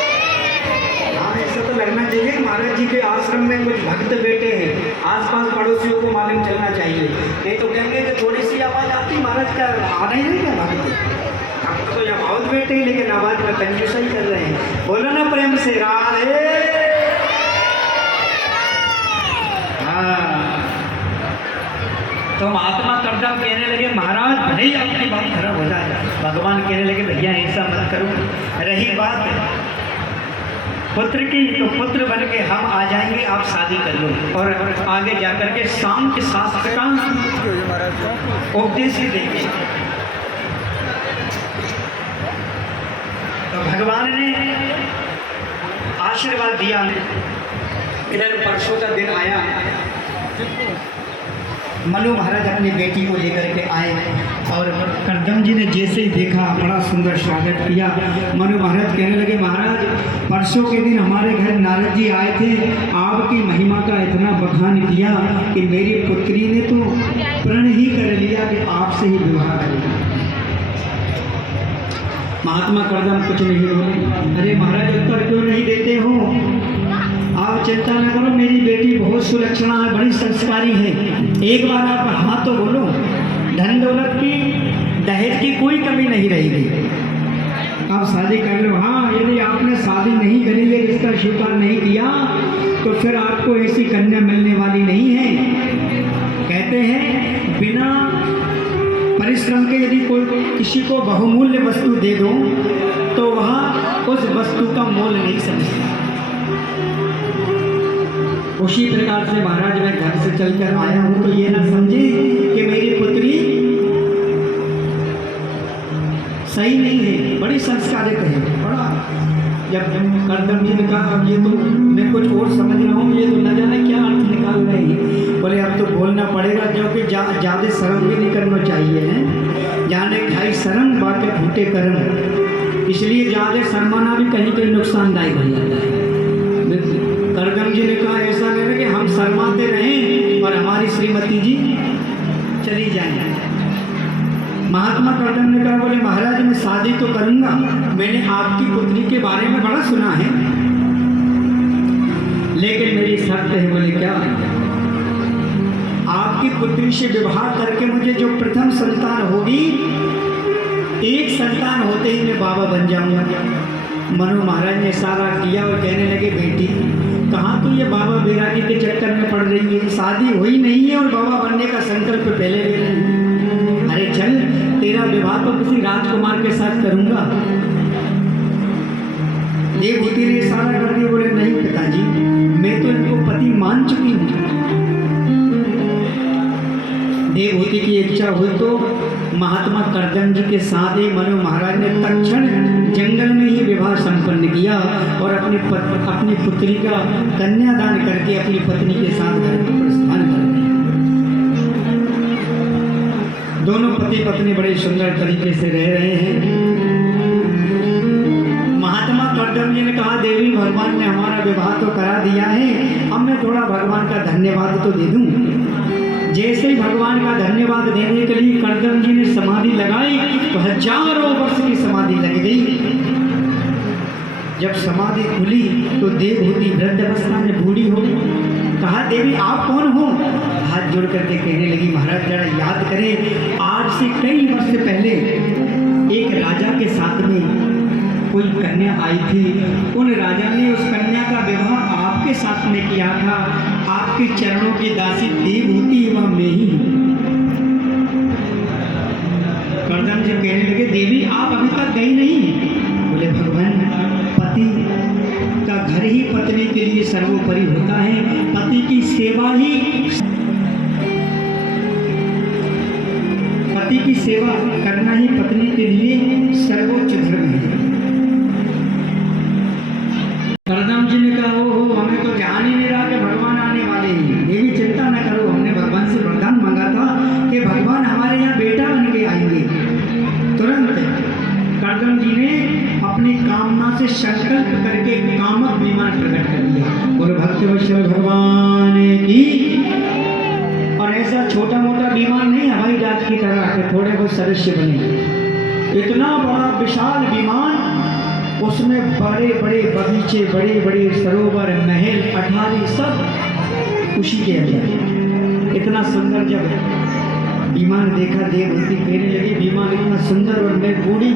हाँ ऐसा तो लगना चाहिए कि महाराज जी के आश्रम में कुछ भक्त बेटे हैं, आसपास पड़ोसियों को मालूम चलना चाहिए। नहीं तो कहेंगे कि थोड़ी सी आवाज़ आती महाराज का आना ही नहीं क्या भक्त। अब तो यहाँ बहुत बेटे हैं लेकिन आवाज़ में कंजूसा ही कर रहे हैं। बोलो ना प्रेम से राधे। हाँ तो महात्मा कर्दम कहने लगे महाराज भले ही आपकी बात खराब हो जाए। भगवान कहने लगे भैया ऐसा मत करो। रही बात पुत्र की तो पुत्र बन के हम आ जाएंगे, आप शादी कर लो और आगे जाकर के सांख्य शास्त्र का उपदेश ही देंगे। तो भगवान ने आशीर्वाद दिया। इधर परसों का दिन आया, मनु महाराज अपनी बेटी को लेकर के आए और कर्दम जी ने जैसे ही देखा बड़ा सुंदर स्वागत किया। मनु महाराज कहने लगे महाराज परसों के दिन हमारे घर नारद जी आए थे, आपकी महिमा का इतना बखान किया कि मेरी पुत्री ने तो प्रण ही कर लिया कि आपसे ही विवाह करेगी। महात्मा कर्दम कुछ नहीं बोले। अरे महाराज उत्तर क्यों नहीं देते हो? आप चिंता न करो, मेरी बेटी बहुत सुलक्षणा है, बड़ी संस्कारी है। एक बार आप हाँ तो बोलो, धन दौलत की दहेज की कोई कमी नहीं रहेगी, आप शादी कर लो। हाँ यदि आपने शादी नहीं करी, ये रिश्ता स्वीकार नहीं किया तो फिर आपको ऐसी कन्या मिलने वाली नहीं है। कहते हैं बिना परिश्रम के यदि कोई किसी को बहुमूल्य वस्तु दे दो तो वह उस वस्तु का मोल नहीं समझता। उसी प्रकार से महाराज मैं घर से चलकर आया हूँ तो ये ना समझे कि मेरी पुत्री सही नहीं है, बड़ी संस्कारित है, बड़ा। जब करदम जी ने कहा अब ये तो मैं कुछ और समझ रहा हूँ, ये तो न जाने क्या अर्थ निकाल रहे हैं। बोले अब तो बोलना पड़ेगा क्योंकि ज़्यादा शर्म भी नहीं करना चाहिए है, जाने खाई शर्म बाके फूटे कर्म, इसलिए ज़्यादा शर्माना भी कहीं कहीं नुकसानदायक हो जाता है। करदम जी ने कहा ऐसा नहीं है कि हम शर्माते रहें और हमारी श्रीमती जी चली जाए। महात्मा करदम ने कहा बोले महाराज मैं शादी तो करूंगा, मैंने आपकी पुत्री के बारे में बड़ा सुना है, लेकिन मेरी शर्त है। बोले क्या? आपकी पुत्री से विवाह करके मुझे जो प्रथम संतान होगी, एक संतान होते ही मैं बाबा बन जाऊंगा। मनु महाराज ने इशारा किया और कहने लगे बेटी कहाँ तो ये बाबा बैरागी के चक्कर में पड़ रही है, शादी हुई नहीं है और बाबा बनने का संकल्प पहले ले रही है। अरे चल तेरा विवाह तो किसी राजकुमार के साथ करूंगा। देवहूति ने इशारा कर दिया, बोले नहीं पिताजी मैं तो इनको पति मान चुकी हूँ। देवहूति की इच्छा हुई तो महात्मा करदम जी के साथ ही मनु महाराज ने तत्क्षण जंगल में ही विवाह संपन्न किया और अपनी पुत्री का कन्यादान करके अपनी पत्नी के साथ घर को प्रस्थान कर दिया। दोनों पति पत्नी बड़े सुंदर तरीके से रह रहे हैं। महात्मा करदम जी ने कहा देवी भगवान ने हमारा विवाह तो करा दिया है, अब मैं थोड़ा भगवान का धन्यवाद तो दे दूं। जैसे ही भगवान का धन्यवाद देने के लिए करदम जी ने समाधि लगाई तो हजारों वर्ष की समाधि लग गई। जब समाधि खुली तो देवहूति वृद्ध अवस्था में बूढ़ी हो गई। कहा देवी आप कौन हो? हाथ जोड़ करके कहने लगी महाराज जरा याद करें, आज से कई वर्ष पहले एक राजा के साथ में कोई कन्या आई थी, उन राजा ने उस कन्या का विवाह आपके साथ में किया था, आपके चरणों की दासी देवहूति एवं मैं ही। करदम जी कहने लगे देवी आप अभी तक गई नहीं? बोले भगवान पति का घर ही पत्नी के लिए सर्वोपरि होता है, पति की सेवा करना ही पत्नी के लिए सर्वोच्च धर्म है। करदम जी ने कहा हो हमें तो ध्यान ही नहीं रहा कि भगवान आने वाले हैं। देवी चिंता न करो, हमने भगवान से वरदान मांगा था कि भगवान हमारे यहाँ बेटा बन के आएंगे। तुरंत करदम जी ने अपनी कामना से संकल्प करके कामक विमान प्रकट कर दिया। बोलो भक्तवत्सल भगवान की। और ऐसा छोटा मोटा विमान नहीं, हवाई जहाज की तरह के थोड़े बहुत सदस्य बने। इतना बड़ा विशाल विमान, उसमें बड़े बड़े बगीचे, बड़े बड़े सरोवर, महल, अठारी सब उसी के अंदर। इतना सुंदर जब विमान देखा देवहूति कहने लगी विमान इतना सुंदर और मैं बूढ़ी।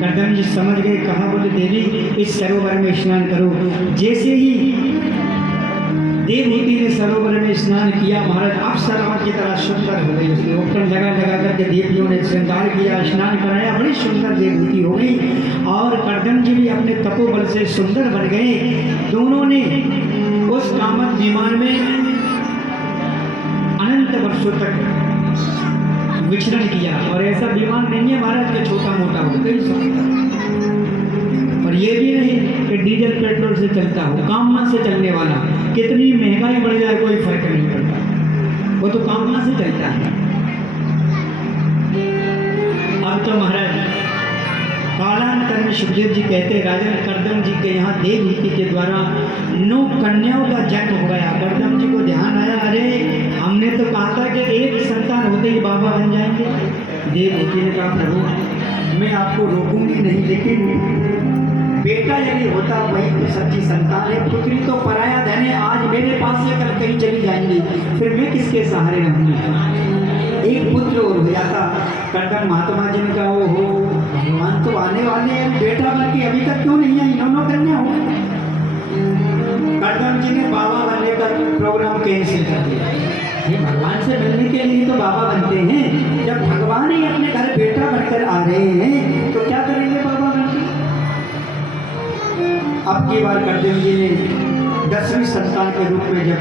करदम जी समझ गए, कहा बोले देवी इस सरोवर में स्नान करो। जैसे ही देवहूति ने सरोवर में स्नान किया महाराज अब सरोवर की तरह सुंदर हो गई। उसने उपकरण लगा करके देवियों ने श्रृंगार किया, स्नान कराया, बड़ी सुंदर देवहूति हो गई। और करदम जी भी अपने तपोबल से सुंदर बन गए। दोनों ने उस कामक विमान में अनंत वर्षों तक विचरण किया। और ऐसा विमान नहीं है महाराज के छोटा मोटा हो कई सकता, और ये भी नहीं कि डीजल पेट्रोल से चलता हो, कामना से चलने वाला। कितनी महंगाई बढ़ जाए कोई फर्क नहीं पड़ता, वो तो कामना से चलता है। अब तो महाराज कालांतर में सुखदेव जी कहते हैं राजा करदम जी के यहाँ देवहूति के द्वारा 9 कन्याओं का जन्म हो गया। करदम जी को ध्यान आया, अरे हमने तो कहा था कि एक संतान होते ही बाबा बन जाएंगे। देवहूति ने कहा प्रभु मैं आपको रोकूंगी नहीं, लेकिन बेटा यदि होता वही तो सच्ची संतान है। पुत्री तो पराया धन है, आज मेरे पास से कल कहीं चली जाएंगी, फिर मैं किसके सहारे रहूंगी। एक पुत्र और हो जाता। करदम महात्मा जी ने कहा हो भगवान तो आने वाले हैं, बेटा बन के अभी तक क्यों नहीं आई, दोनों कन्या हो। करदम जी ने बाबा बनने का प्रोग्राम कैंसिल कर दिया। ये भगवान से मिलने के लिए तो बाबा बनते हैं, जब भगवान ही अपने घर बेटा बनकर आ रहे हैं तो क्या करेंगे बाबा बनकर। अब की बार करदम जी ने 10वीं संतान के रूप में जब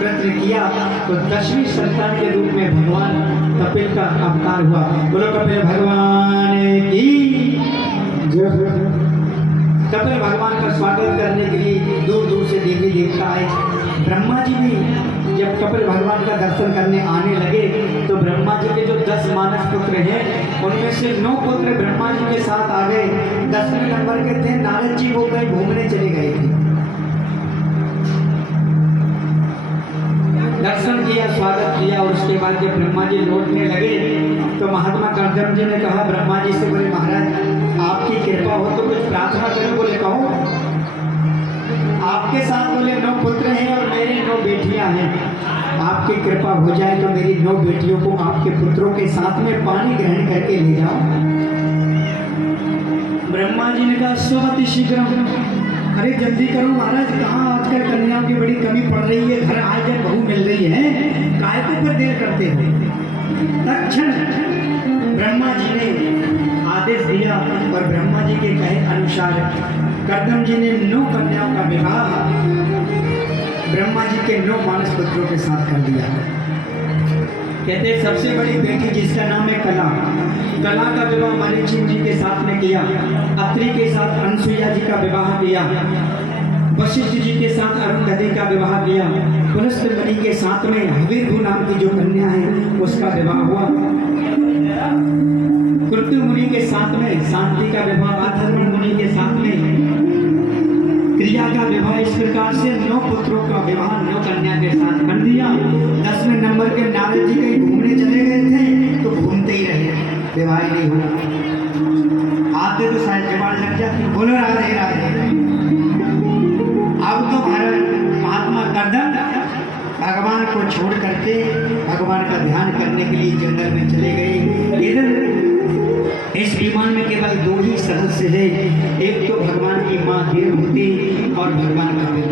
प्रयत्न किया तो 10वीं संतान के रूप में भगवान कपिल का अवतार हुआ। बोलो कपिल भगवान की जय। कपिल भगवान का स्वागत करने के लिए दूर दूर से देवी देवता आए। ब्रह्मा जी भी जब कपिल भगवान का दर्शन करने आने लगे तो ब्रह्मा जी के जो 10 मानस पुत्र हैं उनमें से 9 पुत्र ब्रह्मा जी के साथ आ गए। 10वें नंबर के थे नारद जी, वो कहीं घूमने चले गए थे। दर्शन किया, स्वागत किया और उसके बाद जब ब्रह्मा जी लौटने लगे तो महात्मा कर्दम जी ने कहा ब्रह्मा जी से, बोले महाराज आपकी कृपा हो तो कुछ प्रार्थना करो। बोले कहो। आपके साथ बोले 9 पुत्र हैं और मेरी 9 बेटियां हैं। आपकी कृपा हो जाए तो मेरी 9 बेटियों को आपके पुत्रों के साथ में पानी ग्रहण करके ले जाओ। ब्रह्मा जी ने कहा स्वति शीघ्र। अरे जल्दी करो महाराज, कहाँ आजकल कन्याओं की बड़ी कमी पड़ रही है, घर आज जब बहू मिल रही है, काय को पर देर करते हो। तत्क्षण ब्रह्मा जी ने आदेश दिया और ब्रह्मा जी के कहे अनुसार कर्दम जी ने 9 कन्याओं का विवाह ब्रह्मा जी के 9 मानस पुत्रों के साथ कर दिया। कहते सबसे बड़ी बेटी जिसका नाम है कला, कला का विवाह मरीचि जी के साथ में किया। अत्रि के साथ अनसुईया जी का विवाह किया। वशिष्ठ जी के साथ अरुंधति का विवाह किया। पुलस्त मुनि के साथ में हवीरभू नाम की जो कन्या है उसका विवाह हुआ। कृत्यु मुनि के साथ में शांति का विवाह, अधर्म मुनि के साथ में क्रिया का विवाह। इस प्रकार से 9 पुत्रों का विवाह 9 कन्या के साथ कर दिया। 10वें नंबर के नारद जी कहीं घूमने चले गए थे तो घूमते ही रहे, विवाह नहीं हुआ। आते तो शायद जवान लग जाती। बोलो राधे राधे। अब तो महात्मा कर्दम भगवान को छोड़ करके भगवान का ध्यान करने के लिए जंगल में चले गए। इधर इस विमान में केवल 2 ही सदस्य है, एक तो भगवान की माँ देवहूति और भगवान कपिल।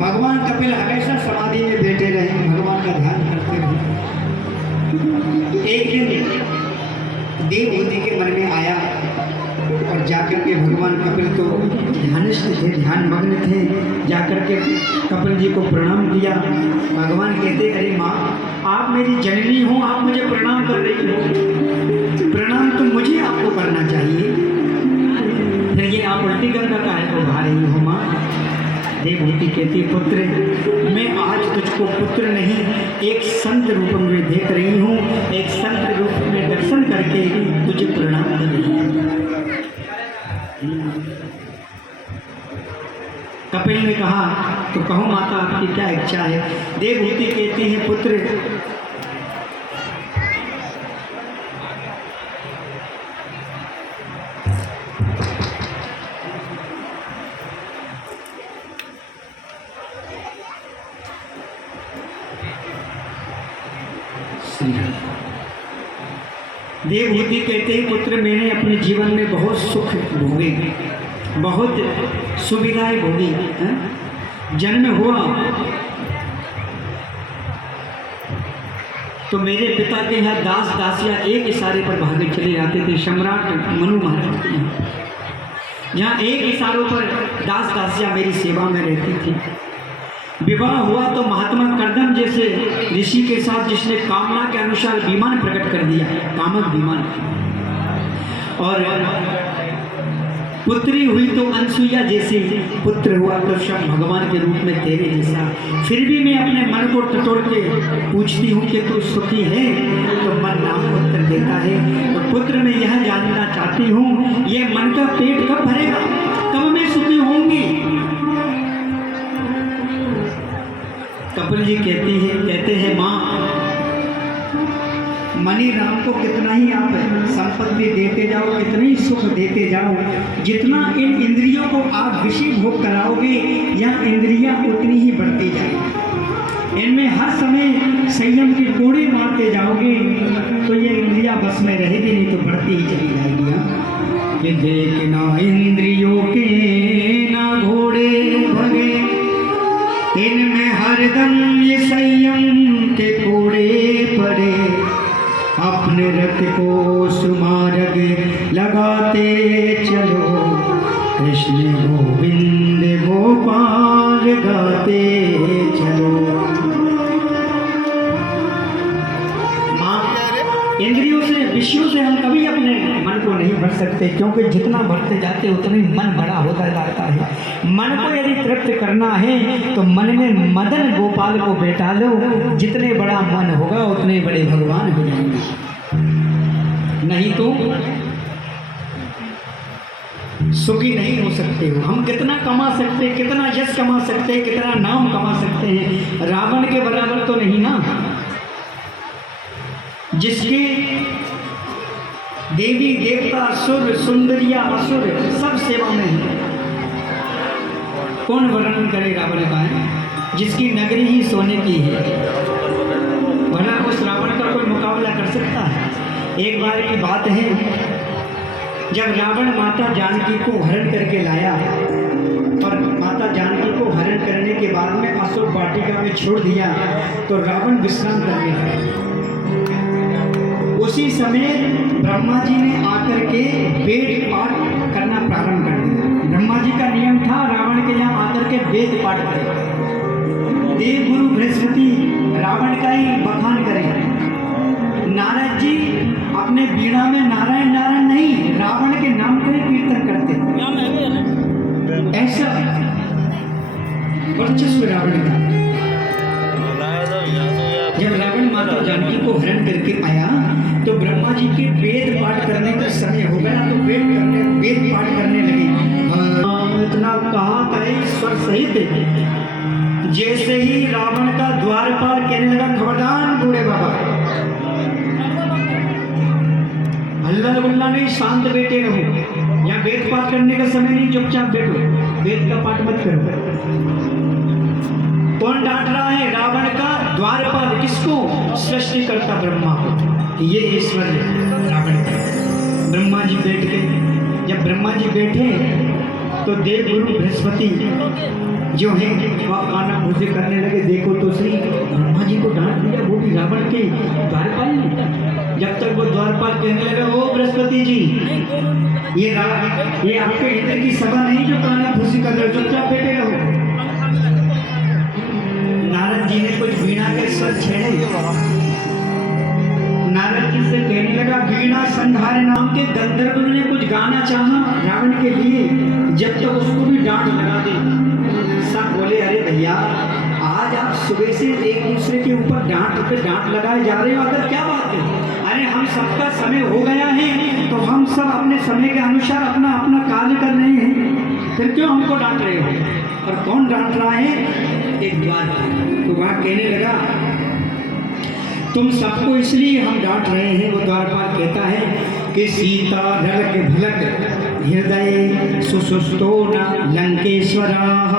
भगवान कपिल हमेशा समाधि में बैठे रहे, भगवान का ध्यान करते रहे। एक दिन देवहूति के मन में आया और जाकर के भगवान कपिल तो ध्यानिष्ठ थे, ध्यान मग्न थे, जाकर के कपिल जी को प्रणाम किया। भगवान कहते अरे माँ आप मेरी जननी हो, आप मुझे प्रणाम कर रही हो, प्रणाम तो मुझे आपको करना चाहिए, फिर ये आप उल्टी गंगा काहे को भा रही हो माँ। देवहूति कहती पुत्र मैं आज तुझको पुत्र नहीं एक संत रूप में देख रही हूँ, एक संत रूप में दर्शन करके तुझे प्रणाम कर रही हूँ। कपिल ने कहा तो कहो माता आपकी क्या इच्छा है। देवहूति कहती है पुत्र देवहूति कहते हैं पुत्र मैंने अपने जीवन में बहुत सुख भोगे, बहुत सुविधाएं भोगी। जन्म हुआ तो मेरे पिता के यहाँ दास दासियाँ एक इशारे पर भागे चले जाते थे। सम्राट मनु महाराज के यहाँ एक इशारों पर दास दासियाँ मेरी सेवा में रहती थी। विवाह हुआ तो महात्मा कर्दम जैसे ऋषि के साथ जिसने कामना के अनुसार विमान प्रकट कर दिया, कामक विमान। और पुत्री हुई तो अनसुईया जैसे, पुत्र हुआ तो सब भगवान के रूप में तेरे जैसा। फिर भी मैं अपने मन को टटोल के पूछती हूँ कि तू सुखी है, तो मन नाम उत्तर देता है। तो पुत्र मैं यह जानना चाहती हूँ ये मन का पेट कब भरेगा, कब मैं सुखी होंगी। कपिल जी कहते हैं माँ मणि राम को कितना ही आप संपत्ति देते जाओ, कितने ही सुख देते जाओ, जितना इन इंद्रियों को आप विषय भोग कराओगे यह इंद्रियां उतनी ही बढ़ती जाएगी। इनमें हर समय संयम की कोड़े मारते जाओगे तो ये इंद्रियां बस में रहेगी नहीं तो बढ़ती ही चली जाएगी। ये देखना इंद्रियों के ना घोड़े भगे, इनमें हरदम ये संयम के कोड़े पड़े। अपने रथ को सुमार्ग लगाते चलो, कृष्ण गोविंद गोपाल गाते चलो। माँ, इंद्रियों से, विषयों से हम कभी अपने मन को नहीं भर सकते, क्योंकि जितना भरते जाते उतना ही मन बड़ा होता जाता है। मन को यदि तृप्त करना है तो मन में मदन गोपाल को बैठा लो। जितने बड़ा मन होगा उतने बड़े भगवान हो जाएंगे। नहीं तो सुखी नहीं हो सकते हो। हम कितना कमा सकते हैं, कितना यश कमा सकते हैं, कितना नाम कमा सकते हैं, रावण के बराबर तो नहीं ना। जिसके देवी देवता सुर सुंदरिया असुर सब सेवा में है, कौन वर्णन करे रावण का है। जिसकी नगरी ही सोने की है, भला उस रावण का कोई मुकाबला कर सकता है। एक बार की बात है, जब रावण माता जानकी को हरण करके लाया और माता जानकी को हरण करने के बाद में अशोक वाटिका में छोड़ दिया, तो रावण विश्राम करने लगा। उसी समय ब्रह्मा जी ने आकर के वेद पाठ करना प्रारंभ कर दिया। ब्रह्मा जी का नियम था रावण के यहाँ आकर के वेद पाठ करें। देव गुरु बृहस्पति रावण का ही बखान करें। नारद जी अपने बीड़ा में नारायण नारायण नहीं, रावण के नाम का ही कीर्तन करते। ऐसा वर्चस्व रावण का। जब रावण माता जानकी को हरण करके आया तो ब्रह्मा जी के वेद पाठ करने का समय हो गया, तो वेद पाठ करने लगे। इतना कहा था ईश्वर सहित, जैसे ही रावण का द्वारपाल कहने लगा, खबरदार बूढ़े बाबा, हल्ला गुल्ला नहीं, शांत बैठे रहो। यहाँ वेद पाठ करने का समय नहीं, चुपचाप बैठो, वेद का पाठ मत करो। कौन डांट रहा है? रावण का द्वारपाल। किसको? सृष्टिकर्ता ब्रह्मा को। ये ईश्वर है रावण का। ब्रह्मा जी बैठ गए। जब ब्रह्मा जी बैठे तो देव गुरु बृहस्पति जो है वह काना मुझे करने लगे। देखो तो सही, ब्रह्मा जी को डांट दिया, वो भी रावण के द्वारपाल ने। जब तक वो द्वारपाल कहने लगा, ओ बृहस्पति जी, ये आपके इंद्र की सभा नहीं जो काना फूसी कर रहे, चुपचाप बैठे रहो। नारद जी ने कुछ वीणा के स्वर छेड़े। नारद जी से कहने लगा, वीणा संधार नाम के गंधर्व ने कुछ गाना चाहा रावण के लिए, जब तक उसको भी डांट लगा दी। सब बोले, अरे भैया, आज आप सुबह से एक दूसरे के ऊपर डांट पे डांट लगाए जा रहे हो, अगर क्या बात है? अरे हम सबका समय हो गया है, तो हम सब अपने समय के अनुसार अपना अपना कार्य कर रहे हैं, फिर क्यों हमको डांट रहे हो? और कौन डांट रहा है? एक द्वारपाल। तो वह कहने लगा, तुम सबको इसलिए हम डांट रहे हैं। वो द्वारपाल कहता है कि सीता धड़क भलक हृदय सुसुस्तो न लंकेश्वराः,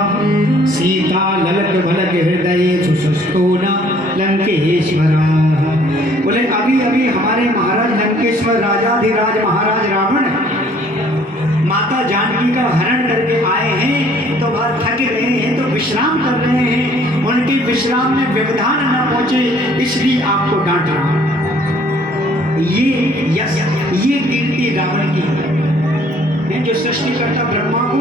सीता ललक भलक हृदय सुसुस्तो न लंकेश्वराः। बोले अभी अभी हमारे महाराज लंकेश्वर राजाधिराज महाराज रावण माता जानकी का हरण करके आए हैं, तो वह थक रहे हैं, तो विश्राम कर रहे हैं। उनके विश्राम में व्यवधान न पहुंचे, इसलिए आपको डांट रहा। ये कीर्ति रावण की है, जो सृष्टिकर्ता ब्रह्मा को,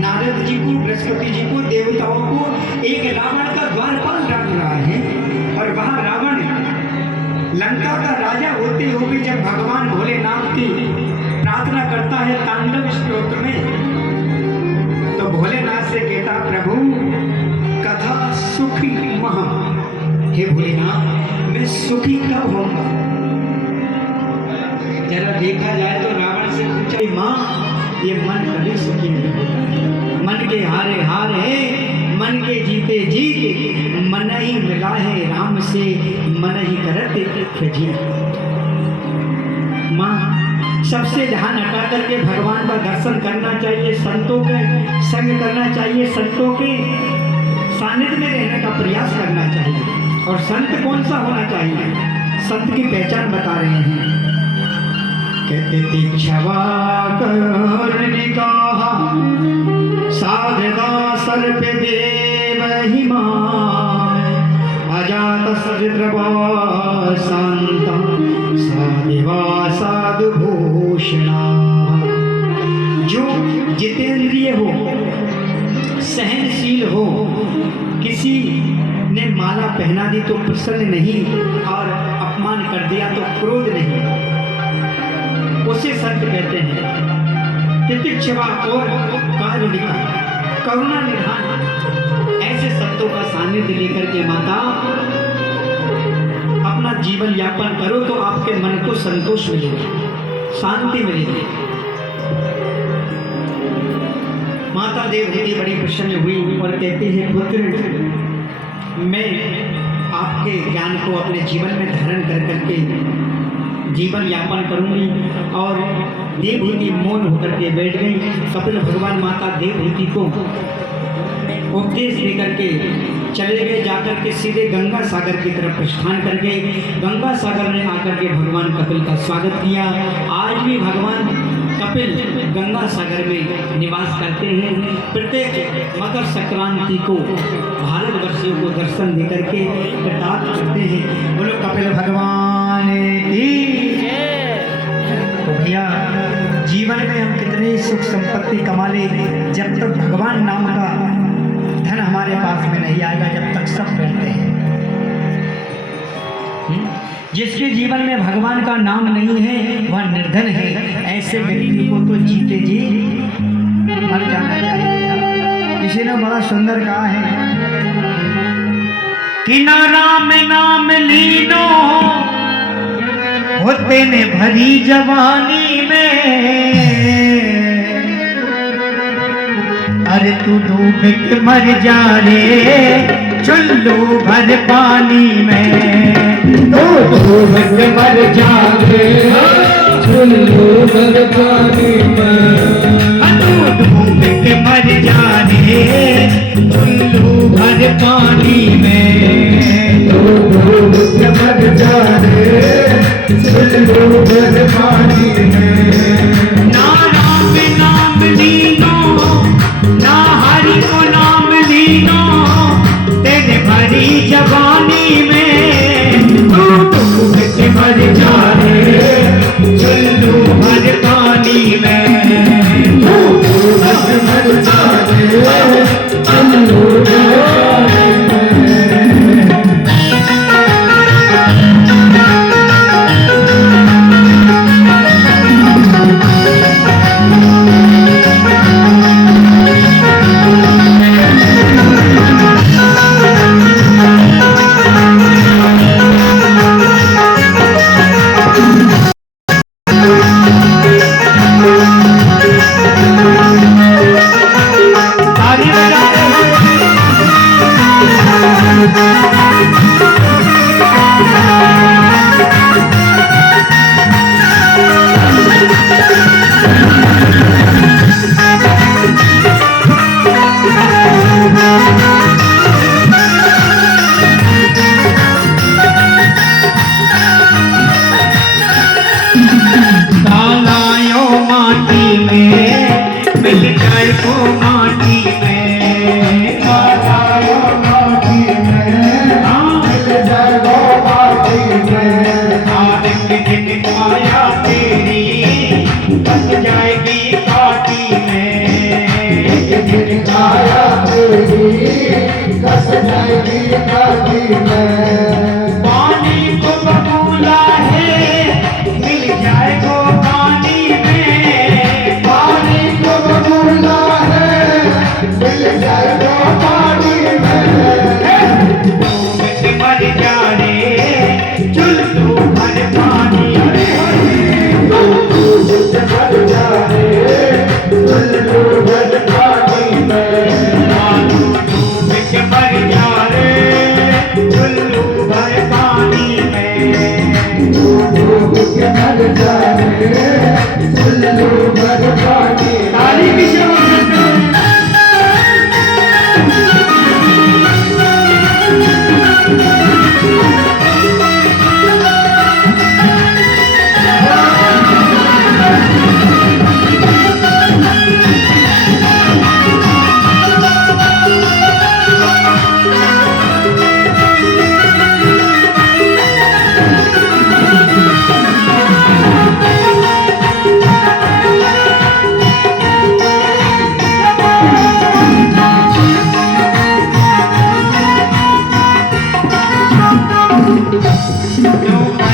नारद जी को, बृहस्पति जी को, देवताओं को एक रावण का द्वारपाल डांट रहा है। और वह रावण लंका का राजा होते हुए जब भगवान भोलेनाथ की प्रार्थना करता है तांडव स्तोत्र में, तो भोलेनाथ से कहता, प्रभु कथा सुखी महा। हे भोलेनाथ, मैं सुखी कब होऊंगा? जरा देखा जाए तो रावण से पूछा, माँ, ये मन कभी सुखी नहीं होता। मन के हारे हार है, मन के जीते जीत, मन ही मिला है राम से, मन ही करते जी। माँ, सबसे ध्यान हटा करके भगवान का दर्शन करना चाहिए, संतों के संग करना चाहिए, संतों के सानिध्य में रहने का प्रयास करना चाहिए। और संत कौन सा होना चाहिए? संत की पहचान बता रहे हैं। कहते दीक्षवा कर्णिका साधना सर्प देव हिमा, अजात सरिद्रवा शांता साधिवा साधु भूषणा। जो जितेंद्रिय हो, सहनशील हो, किसी ने माला पहना दी तो प्रसन्न नहीं और अपमान कर दिया तो क्रोध नहीं, उसे संत कहते हैं। तितिक्षवा और कारुणिका, करुणा निधान, ऐसे संतों का सानिध्य लेकर के माता अपना जीवन यापन करो तो आपके मन को संतोष मिलेगा, शांति मिलेगी। माता देवहूति बड़ी प्रसन्न हुई और कहती है, पुत्र मैं आपके ज्ञान को अपने जीवन में धारण कर करके जीवन यापन करूंगी। और देवहूति मौन होकर के बैठ गई। कपिल भगवान माता देवहूति को उपदेश देकर के चले गए, जाकर के सीधे गंगा सागर की तरफ प्रस्थान कर गए। गंगा सागर ने आकर के भगवान कपिल का स्वागत किया। आज भी भगवान कपिल गंगा सागर में निवास करते हैं। प्रत्येक मकर संक्रांति को भारतवर्षियों को दर्शन देकर के कृतार्थ करते हैं। बोलो कपिल भगवान की। तो भैया जीवन में हम कितने सुख संपत्ति कमा ले, जब तक भगवान नाम का धन हमारे पास में नहीं आएगा, जब तक सब रहते हैं। जिसके जीवन में भगवान का नाम नहीं है वह निर्धन है। ऐसे व्यक्ति को तो जीते जी मर जाना चाहिए। किसी ने बड़ा सुंदर कहा है कि ना राम नाम लीनो होते ने भरी जवानी में, अरे तू डूब के मर जा रे चुल्लू भर पानी में, तो डूब के मर जा रे चुल्लू भर पानी में, तो डूब के मर जा रे चुल्लू भर पानी में, तो डूब के मर जा रे चुल्लू भर पानी में। ना राम नाम लीनो ना हरि को नाम लीनो तेरे भरी जवानी में, तू डूब के मर जा रे चुल्लू भर पानी में, तू डूब के मर जा रे चुल्लू भर पानी में।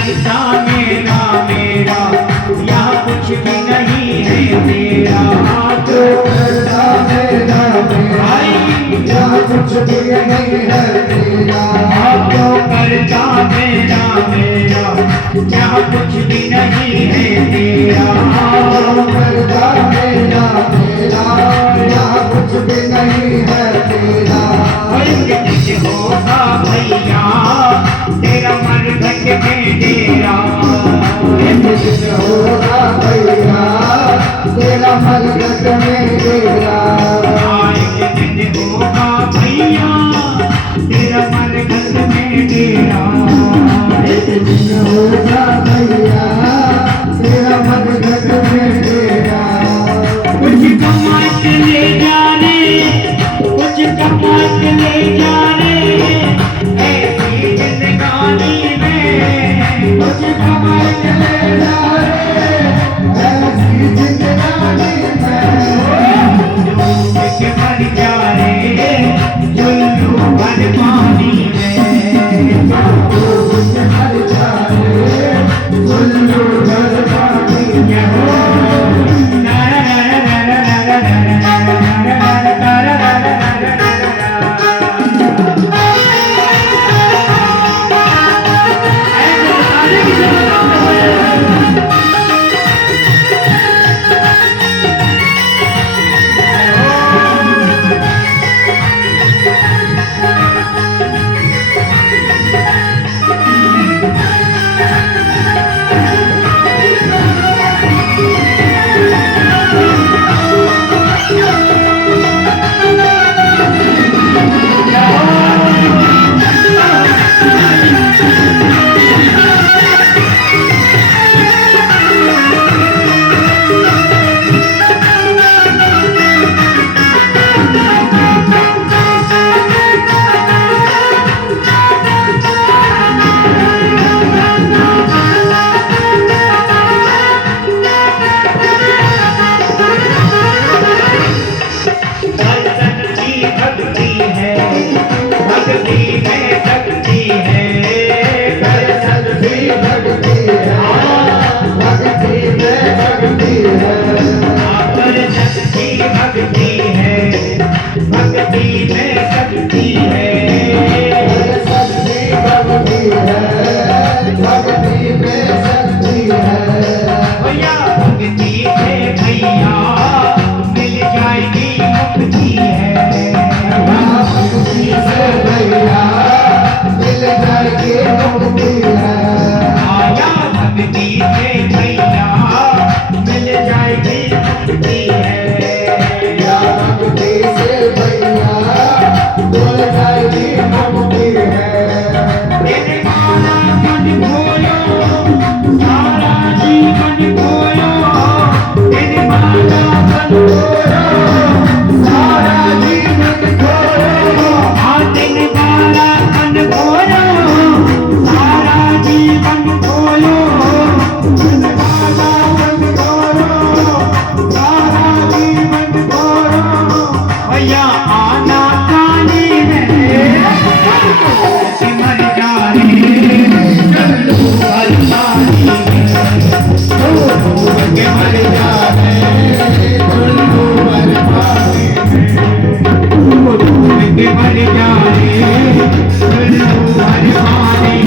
खर्चा मेरा मेरा, यहाँ कुछ भी नहीं है तेरा। जो खर्चा मेरा मेरा, यहाँ कुछ भी नहीं है तेरा। जो खर्चा मेरा मेरा, यहाँ कुछ भी नहीं है तेरा। जो खर्चा मेरा मेरा, यहाँ कुछ भी नहीं है तेरा। होगा भैया तेरा मरघट में डेरा। होगा भैया तेरा मरघट में डेरा। एक दिन होगा भैया तेरा मरघट में डेरा। एक दिन होगा भैया तेरा मरघट में डेरा। कुछ कमा के ले जा रे, कुछ कमा के ले जा रे, ऐसी जिंदगानी में। कुछ कमा के ले जा रे, ऐसी जिंदगानी में। के मर जा रे जुल्लू भर पानी में। मर जा रे जुल्लू भर पानी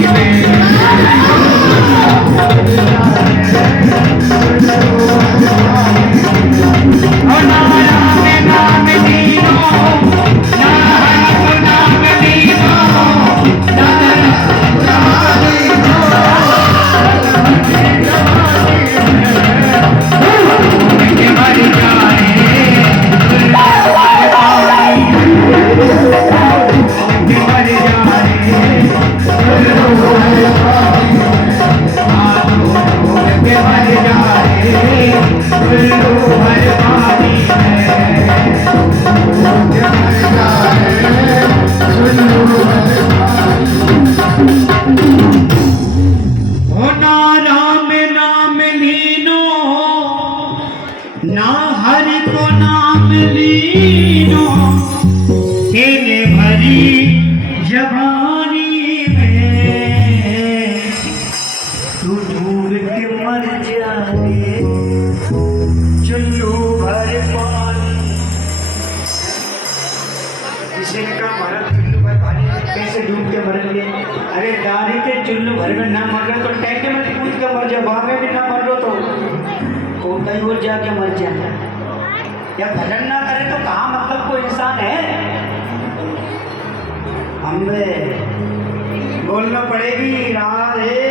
में। ना हरि को नाम लीनो तेरे भरी जवानी में। तू डूब के मर जाए चुल्लू भर पानी। किसी ने कहा महाराज चुल्लू भर पानी कैसे डूब के मरेंगे? अरे दाढ़ी के चुल्लू भर में ना मर रहे तो टैंक में कूद के मर जाओ, वहां में भी ना मर लो तो कहीं और जाके मर जाए। या भजन ना करे तो कहाँ मतलब कोई इंसान है? हमें बोलना पड़ेगी राधे